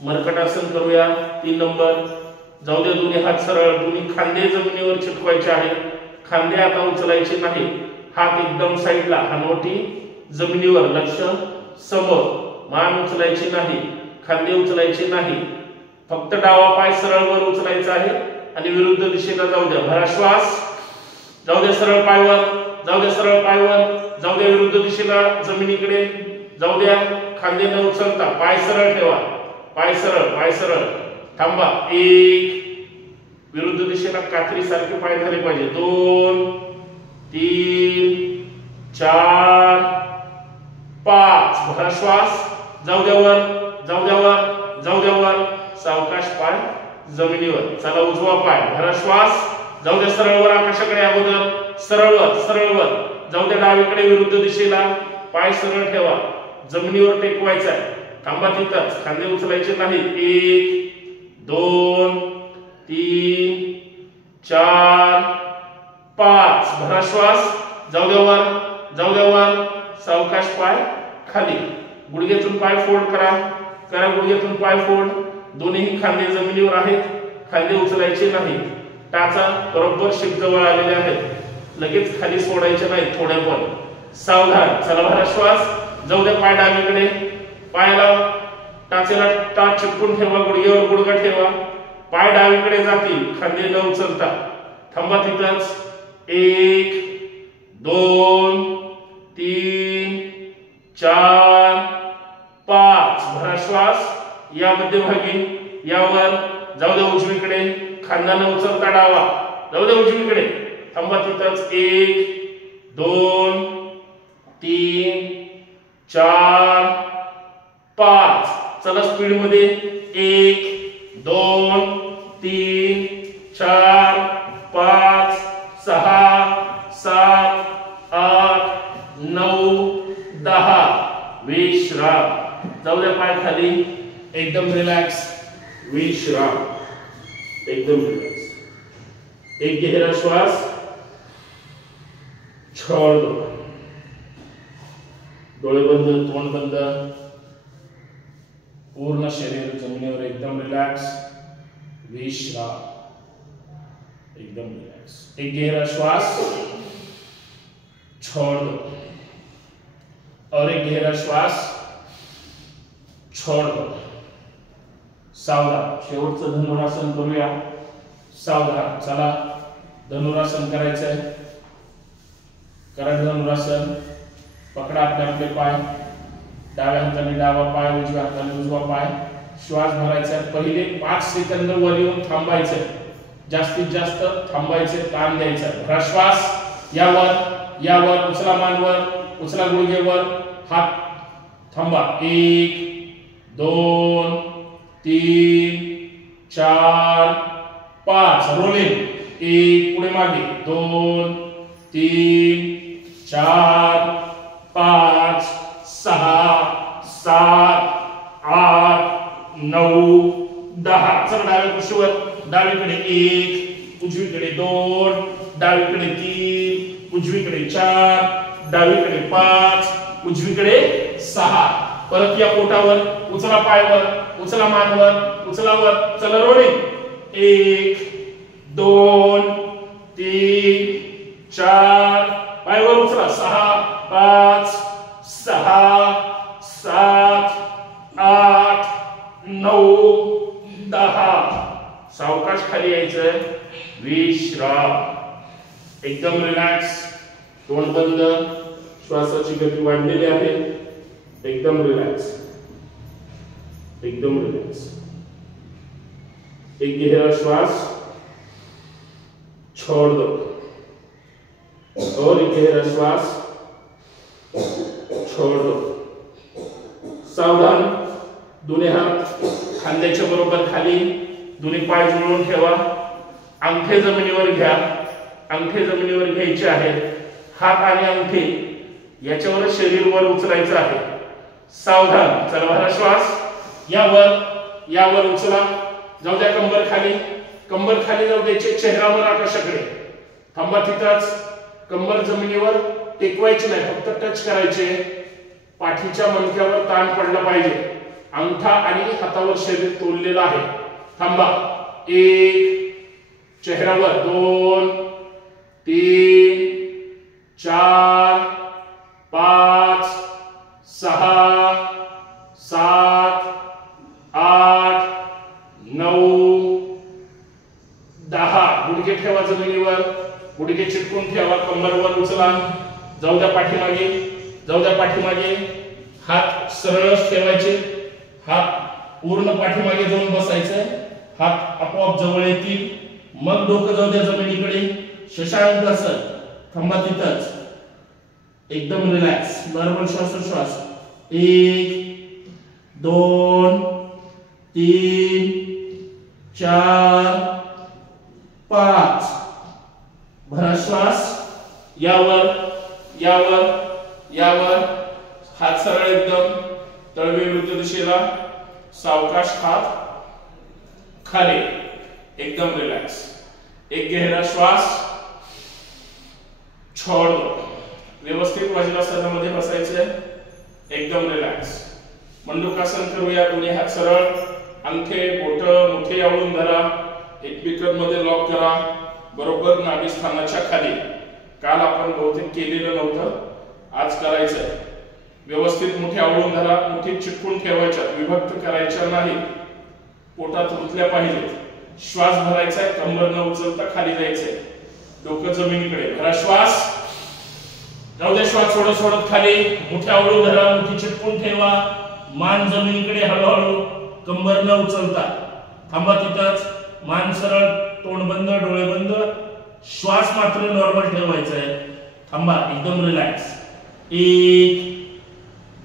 मर्कटासन करूया. 3 नंबर. जाऊ दे. दोन्ही हात सरळ. दोन्ही खांदे जमिनीवर चिटकवायचे आहेत. खांदे आता उचलायचे नाही. हात एकदम साईडला, हनवटी जमिनीवर, लक्ष समोर. मान उचलायची नाही, खांदे उचलायचे नाही. फक्त डावा पाय सरळ वर उचलायचा आहे आणि विरुद्ध दिशेला जाऊ द्या. भरा श्वास. जाऊ दे सरळ पायवर. जाऊ दे सरळ पायवर. जाऊ द्या विरुद्ध दिशेला, जमिनीकडे जाऊ द्या. खांदे न उचलता पाय सरळ ठेवा. पाय सरळ, पाय सरळ. थांबा. 1. विरुद्ध दिशेला कात्री सारखे पाय झाले पाहिजे. 2 3 4 5. भरा श्वास. जाऊ द्या वर. जाऊ द्या वर. जाऊ द्या वर. सावकाश पाय जमिनीवर. चला उजवा पाय. भरा श्वास. जाऊ द्या सरळ वर आकाशाकडे. अगोदर सरळ वर, सरळ वर. जाऊ द्या डावीकडे विरुद्ध दिशेला. पाय सरळ ठेवा. जमिनीवर टेकवायचा आहे. थांबा तिथंच. खांदे उचलायचे नाही. 1 2 3 4 5. भरा श्वास. जाऊ द्या वर. जाऊ द्या वर. सावकाश पाय खाली. गुडघ्यातून पाय फोल्ड करा. करा गुडघ्यातून पाय फोल्ड. दोन्ही खांदे जमिनीवर आहेत. खांदे उचलायचे नाही. टाचा बरोबर शिप जवळ आलेले आहेत. लगेच खाली सोडायचे नाही. थोडे पण सावधान. चला भरा श्वास. जाऊ द्या पाय डावीकडे. पायाला टाचेला टाच चिपकून ठेवा. गुडघ्यावर गुडघा ठेवा. पाय डावीकडे जातील. खांदे न उचलता. थांबा तिथंच. 1 2 3 4 5. भरा श्वास. या मध्यभागी. यावर. जाऊ द्या उजवीकडे. खांदा न उचलता डावा. जाऊ द्या उजवीकडे. थांबा तिथंच. 1 2 3 4 5. चला स्पीड मध्ये. 1 2 3 4 5 6 7 8 9 10. विश्राम. जाऊ द्या पाय खाली. एकदम रिलॅक्स. विश्राम. एकदम रिलॅक्स. एक गहरा श्वास छोड़ दो. डोळे बंद, तोंड बंद. पूर्ण शरीर जमिनीवर एकदम रिलॅक्स. विश्राम. एकदम रिलॅक्स. एक गहरा श्वास छोड़ दो और एक गहरा श्वास छोड़ दो. सावधान. शेवटचं धनुरासन करूया. सावधान. चला धनुरासन करायचंय. करा धनुरासन. पकडा आपले आपले पाय. डाव्या हाताने डावा पाय, उजव्या हाताने उजवा पाय. श्वास भरायचा. पहिले 5 सेकंद वर येऊन थांबायचे. जास्तीत जास्त थांबायचे. ताण द्यायचा. भरा श्वास. यावर, यावर. उचला मांडवर. उचला गुडघेवर. हात. थांबा. 1 2 3 4 5. रोलिंग. 1 पुढे मागे. 2 3 4 5 6 7 8 9 10. चला डाव्या कुशीवर. डावीकडे 1, उजवीकडे 2, डावीकडे 3, उजवीकडे 4, डावीकडे 5, उजवीकडे 6. परत या पोटावर. उचला पायवर, उचला मानवर, उचला वर. चला रोलिंग. 1 2 3 4, पायवर उचला. 6 5 6 7 8 9 10. सावकाश खाली यायचं. विश्राम. एकदम रिलॅक्स. तोंड बंद. श्वासाची गती वाढलेली आहे. एकदम रिलॅक्स. एकदम रिलॅक्स. एक गहरा श्वास छोड़ दो और एक गहरा श्वास छोड़ दो. सावधान. दोन्ही हात खांद्याच्या बरोबर खाली. दोन्ही पाय जुळवून ठेवा. अंगठे जमिनीवर घ्या. अंगठे जमिनीवर घ्यायचे आहेत. हात आणि अंगठे याच्यावर शरीर वर उचलायचं आहे. सावधान. चला भरा श्वास. यावर उचला. जाऊ द्या कंबर खाली. कंबर खाली जाऊ द्यायचे. चेहऱ्यावर आकाशाकडे. थांबा तिथंच. कंबर जमिनीवर टेकवायची नाही, फक्त टच करायचे. पाठीच्या मणक्यावर ताण पडला पाहिजे. अंगठा आणि हातावर शरीर तोललेलं आहे. थांबा. 1 चेहऱ्यावर. 2 3 4 5 6 7 8 9 10. गुडघे ठेवा जमिनीवर. गुडघे चिटकून ठेवा. कंबरवर उचला. जाऊ द्या पाठीमागे. जाऊ द्या पाठीमागे. हात सरळ ठेवायचे. हात पूर्ण पाठीमागे जाऊन बसायचे. हात आपोआप जवळ येतील. मग डोकं जाऊ द्या जमिनीकडे. शशांकासन. थांबा तिथंच. एकदम रिलॅक्स. नॉर्मल श्वासोश्वास. 1 2 3 4 5. भरा श्वास. यावर हात सरळ एकदम तळवे विरुद्ध दिशेला. सावकाश हात खाली. एकदम रिलॅक्स. एक गहरा श्वास छोड़ दो. व्यवस्थित वज्रासनामध्ये बसायचे. एकदम रिलॅक्स. मंडूकासन करूया. दोन्ही हात सरळ. अंगठे बोट मुठे आवळून धरा. एकमेकांमध्ये मध्ये लॉक करा. बरोबर नाभिस्थानाच्या खाली. काल आपण बहुतेक केलेलं नव्हतं, आज करायचंय. व्यवस्थित मुठे आवळून धरा. मुठी चिटकून ठेवायच्या, विभक्त करायच्या नाही. पोटात रुतल्या पाहिजेत. श्वास भरायचा. कंबर न उचलता खाली जायचंय. डोकं जमिनीकडे. भरा श्वास. जाऊ दे श्वास सोडत सोडत खाली. मुठे आवळून धरा. मुठी चिटकून ठेवा. मान जमिनीकडे हळूहळू. कंबर न उचलता. थांबा तिथंच. मान सरळ. तोंड बंद. डोळे बंद. श्वास मात्र नॉर्मल ठेवायचा आहे. थांबा. एकदम रिलॅक्स. 1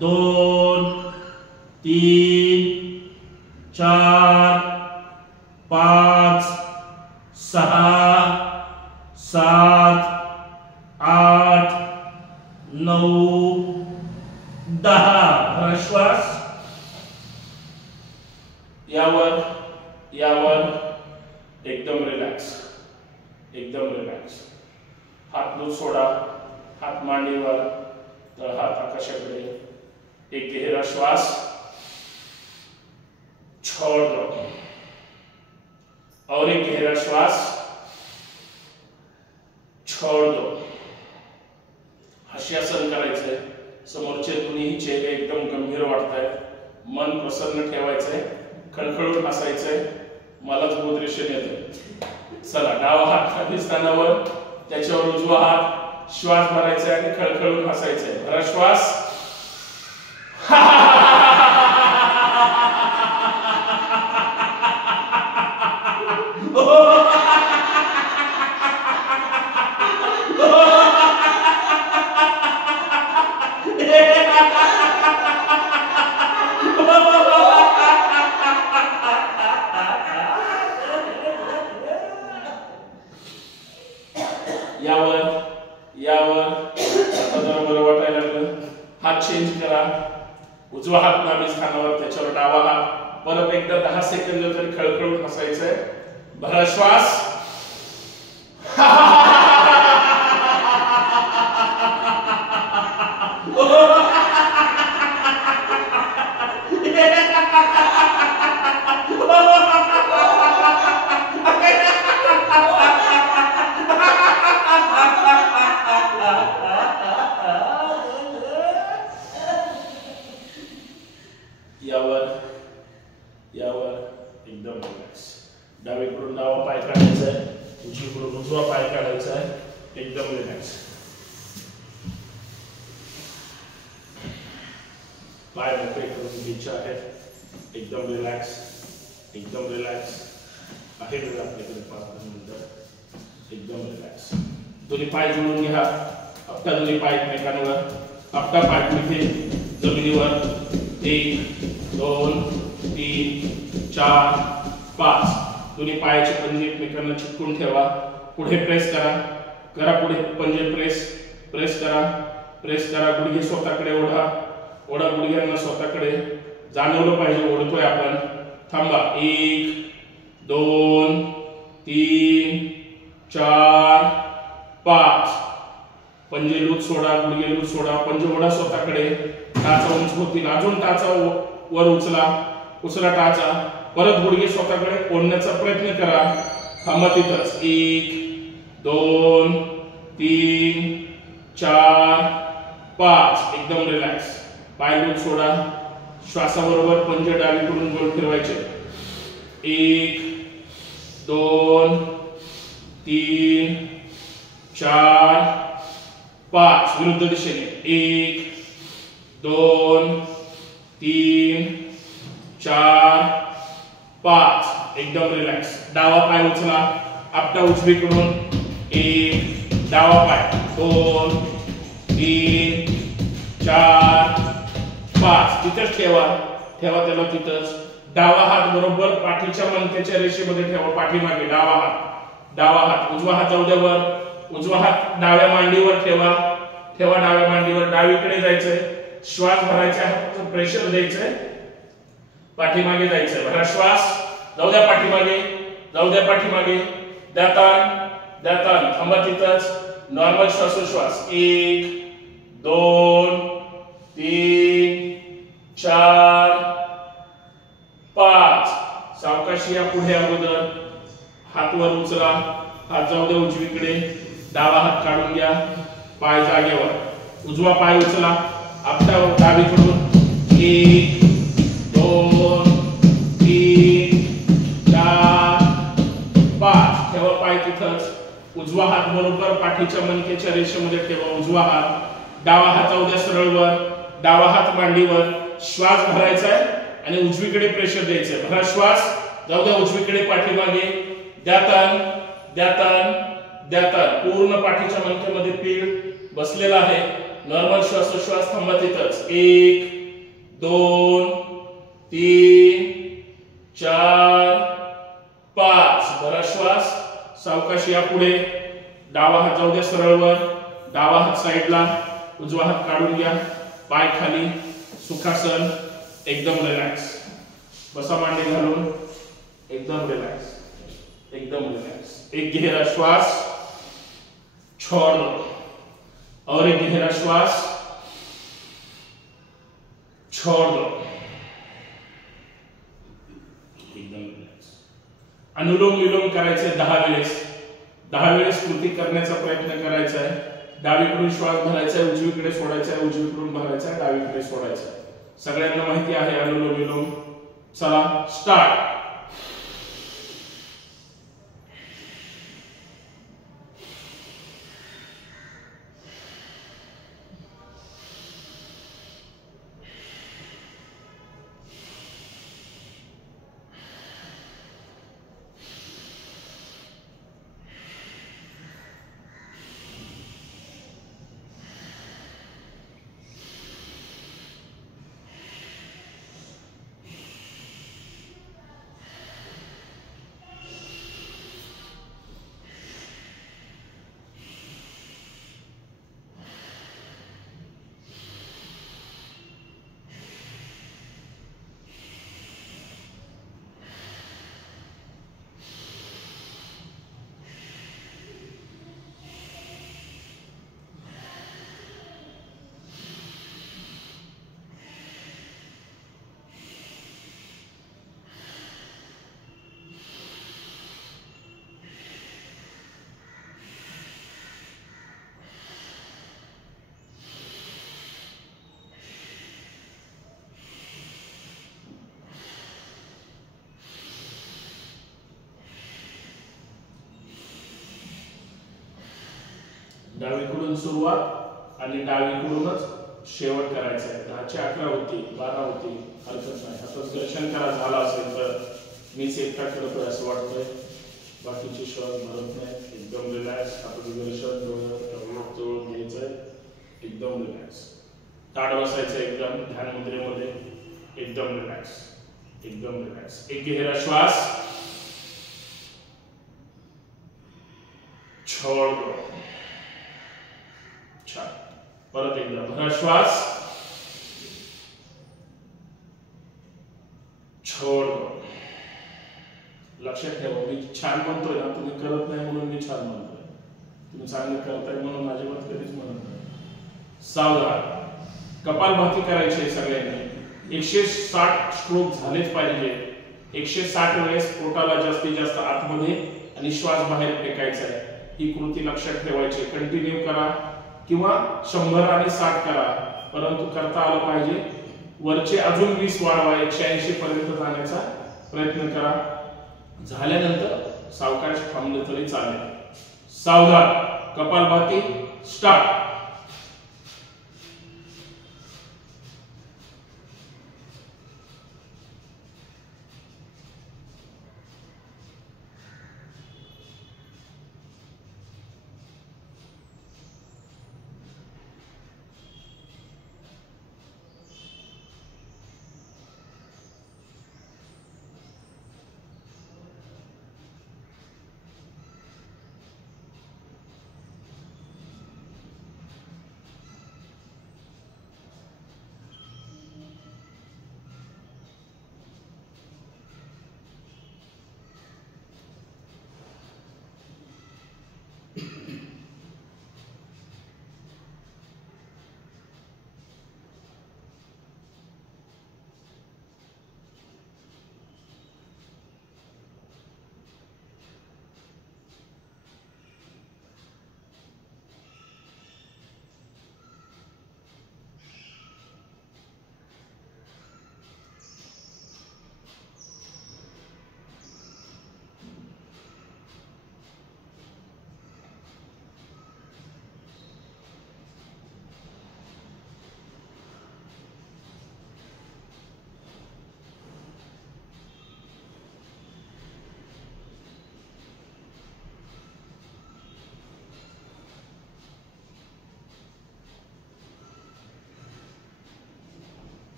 2 3 4 5 6 7 8 9 10. श्वास. यावर एकदम रिलॅक्स. एकदम रिलॅक्स. हात दूर सोडा. हात मांडीवर. हात आकाशाकडे. एक गहरा श्वास छोड़ दो और एक गहरा श्वास छोड़ दो. हास्यासन करायचंय. समोरचे दोन्ही चेहरे एकदम गंभीर वाटतायत. मन प्रसन्न ठेवायचंय. खळखळून हसायचंय. मलाच बोधरेशन येते. चला. डावा हात खांदेस्थानावर. त्याच्यावर उजवा हात. श्वास भरायचा आणि खळखळून हसायचंय. भरा श्वास. यावर आता जरा बरं वाटायला लागलं. हात चेंज करा, उजवा हात नाभी स्थानावर, त्याच्यावर डावा हात, परत एकदा 10 सेकंद तरी खळखळून हसायचंय. भरा श्वास. यावर एकदम रिलॅक्स. डावीकडून डावा पाय काढायचा आहे, उजवीकडून उजवा पाय काढायचा आहे, एकदम रिलॅक्स. पाय मोकळे करून घ्यायचे आहेत, एकदम रिलॅक्स, एकदम रिलॅक्स. आहे वेळ आपल्याकडे 5-10 मिनिटं, एकदम रिलॅक्स. दोन्ही पाय जोडून घ्या, आपटा दोन्ही पाय एकमेकांवर, आपटा पाय पुढे जमिनीवर. 1 2 3 4 5. दोन्ही पायाचे पंजे एकमेकांना चिटकून ठेवा. पुढे प्रेस करा, करा पुढे पंजे प्रेस, प्रेस करा, प्रेस करा. गुडघे स्वतःकडे ओढा, ओढा गुडघ्यांना स्वतःकडे. जाणवलं पाहिजे ओढतोय आपण. थांबा. 1 2 3 4 5. पंजे लूज सोडा, गुडघे लूज सोडा, पंजे ओढा स्वतःकडे. टाचा उंच होतील, अजून टाचा वर उचला, उचला टाचा. परत गुडघे स्वतःकडे ओढण्याचा प्रयत्न करा. थांबा तिथंच. 1 2 3 4 5. एकदम रिलॅक्स. पाय लूज सोडा. श्वासाबरोबर पंजे डावीकडून गोल फिरवायचे. 1 2 3 4 5. विरुद्ध दिशेने. 1 2 3 4 5. एकदम रिलॅक्स. डावा पाय उचला, आपटा उजवीकडून. 1 डावा पाय, 2 3 4 5. तिथंच ठेवा, ठेवा त्याला तिथंच. डावा हात बरोबर पाठीच्या मणक्याच्या रेषेमध्ये ठेवा, पाठीमागे. डावा हात, डावा हात. उजवा हात जाऊ द्या वर, उजवा हात डाव्या मांडीवर ठेवा, ठेवा डाव्या मांडीवर. डावीकडे जायचंय, श्वास भरायचा, हाताचं प्रेशर द्यायचंय, पाठीमागे जायचंय. भरा श्वास. जाऊ द्या पाठीमागे, जाऊ द्या पाठीमागे. द्यातान, द्यातान. थांबा तिथंच. नॉर्मल श्वासोश्वास. 1 2 3 4 5. सावकाशी या पुढे. अगोदर हात वर उचला, हात जाऊ द्या उजवीकडे. डावा हात काढून घ्या, पाय जागेवर. उजवा पाय उचला, आपटा डावीकडून. 1 2 3 4 5. ठेवा पाय तिथंच. उजवा हात बरोबर पाठीच्या मणक्याच्या रेषेमध्ये ठेवा. उजवा हात. डावा हात जाऊ द्या सरळ वर, डावा हात मांडीवर. श्वास भरायचा आहे आणि उजवीकडे प्रेशर द्यायचंय. भरा श्वास. जाऊ द्या उजवीकडे, पाठीमागे. द्यातान, द्यातान, द्यातान. पूर्ण पाठीच्या मणक्यामध्ये पीठ बसलेला आहे. नॉर्मल श्वासोश्वास. थांबा तिथंच. 1 2 3 4 5. भरा श्वास. सावकाशी या पुढे. डावा हात जाऊ द्या सरळ वर, डावा हात साईडला, उजवा हात काढून घ्या, पाय खाली. सुखासन. एकदम रिलॅक्स. बसा मांडी घालून. एकदम रिलॅक्स, एकदम रिलॅक्स. एक गहरा श्वास, छोड़ दो. और एक गहरा श्वास, छोड़ दो. एकदम रिलॅक्स. अनुलोम विलोम करायचे 10 वेळेस. 10 वेळेस कृती करण्याचा प्रयत्न करायचा आहे. डावीकडून श्वास भरायचा आहे, उजवीकडे सोडायचा आहे, उजवीकडून भरायचा आहे, डावीकडे सोडायचा आहे. सगळ्यांना माहिती आहे अनुलोम विलोम. चला स्टार्ट. डावीकडून सुरुवात आणि डावीकडूनच शेवट करायचा आहे. 10चे 11 होती, 12 होती, हरकत नाही. आता दर्शन करा, झाला असेल तर मीच एकटा करतोय असं वाटतंय, बाकीचे श्वास भरत नाही. एकदम रिलॅक्स. आता दर्शन डोळ्यावर घ्यायचंय, एकदम रिलॅक्स. ताट बसायचं एकदम ध्यान मुद्रेमध्ये, एकदम रिलॅक्स, एकदम रिलॅक्स. एक गहरा श्वास, छोड़ दो. छान. परत एकदा भरा श्वास, छोड़ दो. लक्षात ठेवा, मी छान म्हणतोय ना, तुम्ही करत नाही म्हणून मी छान म्हणतोय. तुम्ही चांगलं करताय म्हणून माझी मत कधीच म्हणत नाही. सावधान. कपालभाती करायची आहे सगळ्यांनी. 160 स्ट्रोक झालेच पाहिजे. 160 वेळेस पोटाला जास्तीत जास्त आतमध्ये आणि श्वास बाहेर फेकायचा आहे. ही कृती लक्षात ठेवायची. कंटिन्यू करा किंवा 100 आणि 60 करा, परंतु करता आलं पाहिजे. वरचे अजून 20 वाढवा, 180 पर्यंत जाण्याचा प्रयत्न करा. झाल्यानंतर सावकाश थांबलं तरी चालेल. सावधान. कपालभाती स्टार्ट.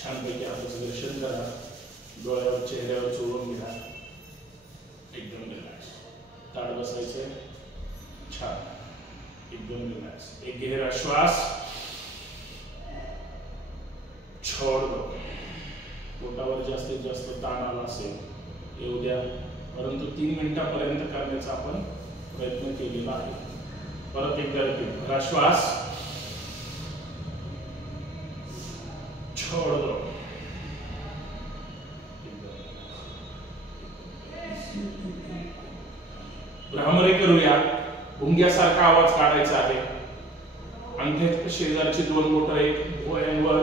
छानपैकी हाताचं दर्शन करा. डोळ्यावर चेहऱ्यावर चोळून घ्या. एकदम रिलॅक्स. ताट बसायचे. छान. एकदम रिलॅक्स. एक गहरा श्वास, छोड़ दो. पोटावर जास्तीत जास्त ताण आला असेल येऊ द्या, परंतु 3 मिनिटांपर्यंत करण्याचा आपण प्रयत्न केलेला आहे. परत एकदा रिपीट. भरा श्वास, छोड़ दो. भ्रामरी करूया. भुंग्यासारखा आवाज काढायचा आहे. अंगठ्याच्या शेजारची 2 बोटं एक डोळ्यांवर,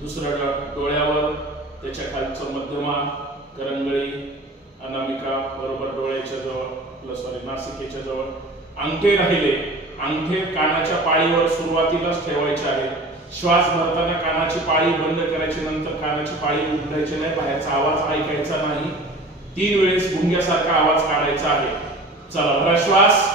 दुसरं डोळ्यावर, त्याच्या खालचं मध्यमा, करंगळी, अनामिका बरोबर डोळ्याच्या जवळ, नासिकेच्या जवळ. अंगठे राहिले. अंगठे कानाच्या पाळीवर सुरुवातीलाच ठेवायचे आहे. श्वास भरताना कानाची पाळी बंद करायची, नंतर कानाची पाळी उघडायची नाही. बाहेरचा आवाज ऐकायचा नाही. 3 वेळेस भुंग्यासारखा आवाज काढायचा आहे. चला, भरा श्वास.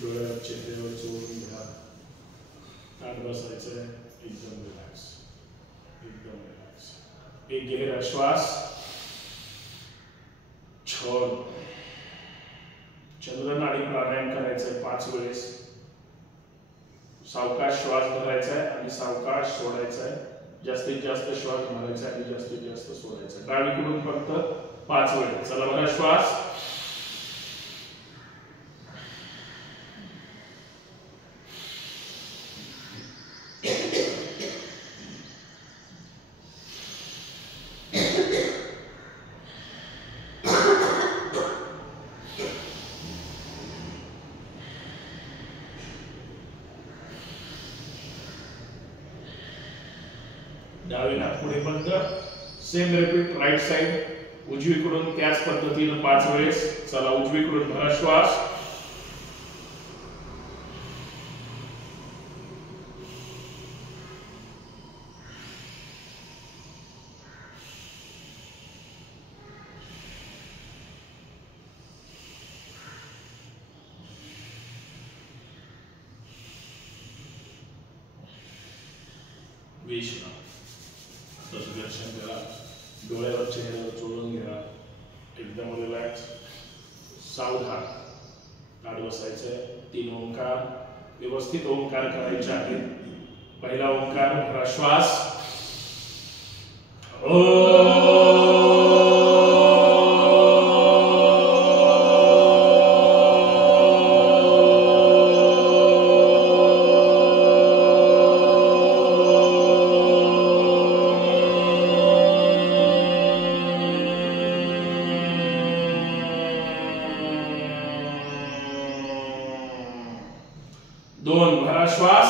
डोळ्यावर चेहऱ्यावर चोळून घ्या. ताट बसायचंय. एकदम रिलॅक्स. एकदम रिलॅक्स. एक गहरा श्वास. छोड. चंद्रनाडी प्राणायाम करायचंय 5 वेळेस. सावकाश श्वास धरायचा आहे आणि सावकाश सोडायचा आहे. जास्तीत जास्त श्वास धरायचा आणि जास्तीत जास्त सोडायचा. डावीकडून फक्त 5 वेळेस. चला बघा श्वास. डावी नाक पुढे बंद. Same repeat right side. उजवीकडून त्याच पद्धतीने 5 वेळेस. चला उजवीकडून भरा श्वास. विश्राम. दर्शन करा. डोळ्यावर चेहऱ्यावर चोळून घ्या. एकदम रिलॅक्स. सावधान. ताट बसायचंय. 3 ओंकार व्यवस्थित ओंकार करायचे आहेत. पहिला ओंकार भरा श्वास. दोन भरा श्वास.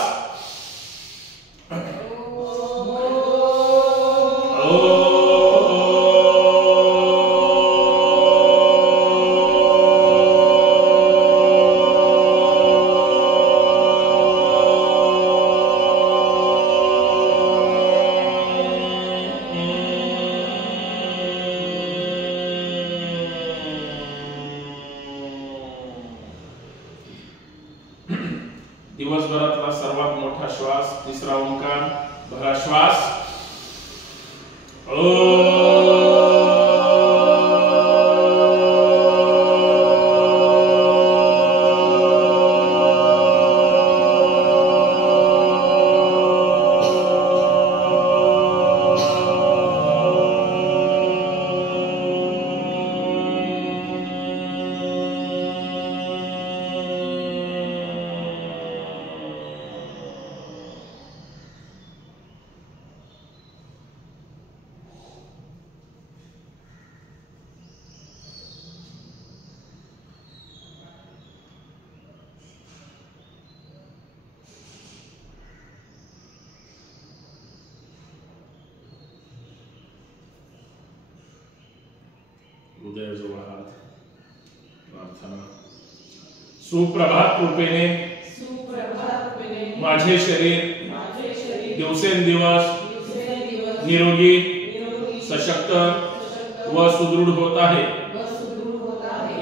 दिवसभरातला सर्वात मोठा श्वास. तिसरा ओंकार भरा श्वास. हृदयाजवळ हात. प्रार्थना. सुप्रभात कृपेने माझे शरीर दिवसेंदिवस निरोगी, सशक्त व सुदृढ होत आहे.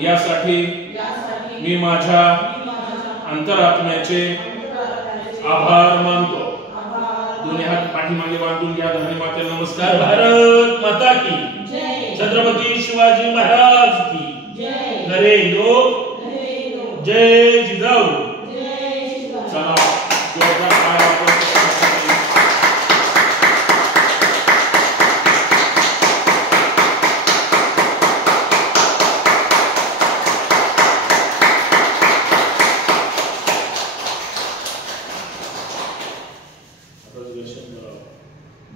यासाठी मी माझ्या अंतरात्म्याचे आभार मानतो. दोन्ही हात पाठीमागे बांधून घ्या. धरणी मातेला नमस्कार. भारत माता की छत्रपती शिवाजी महाराज की जय. जय जिजाऊ. चला जोरदार टाळ्या वाजवा.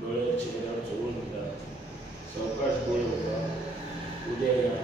डोळे चेहऱ्यावर चोळून घेतात. सावकाश डोळे होता. उद्या या.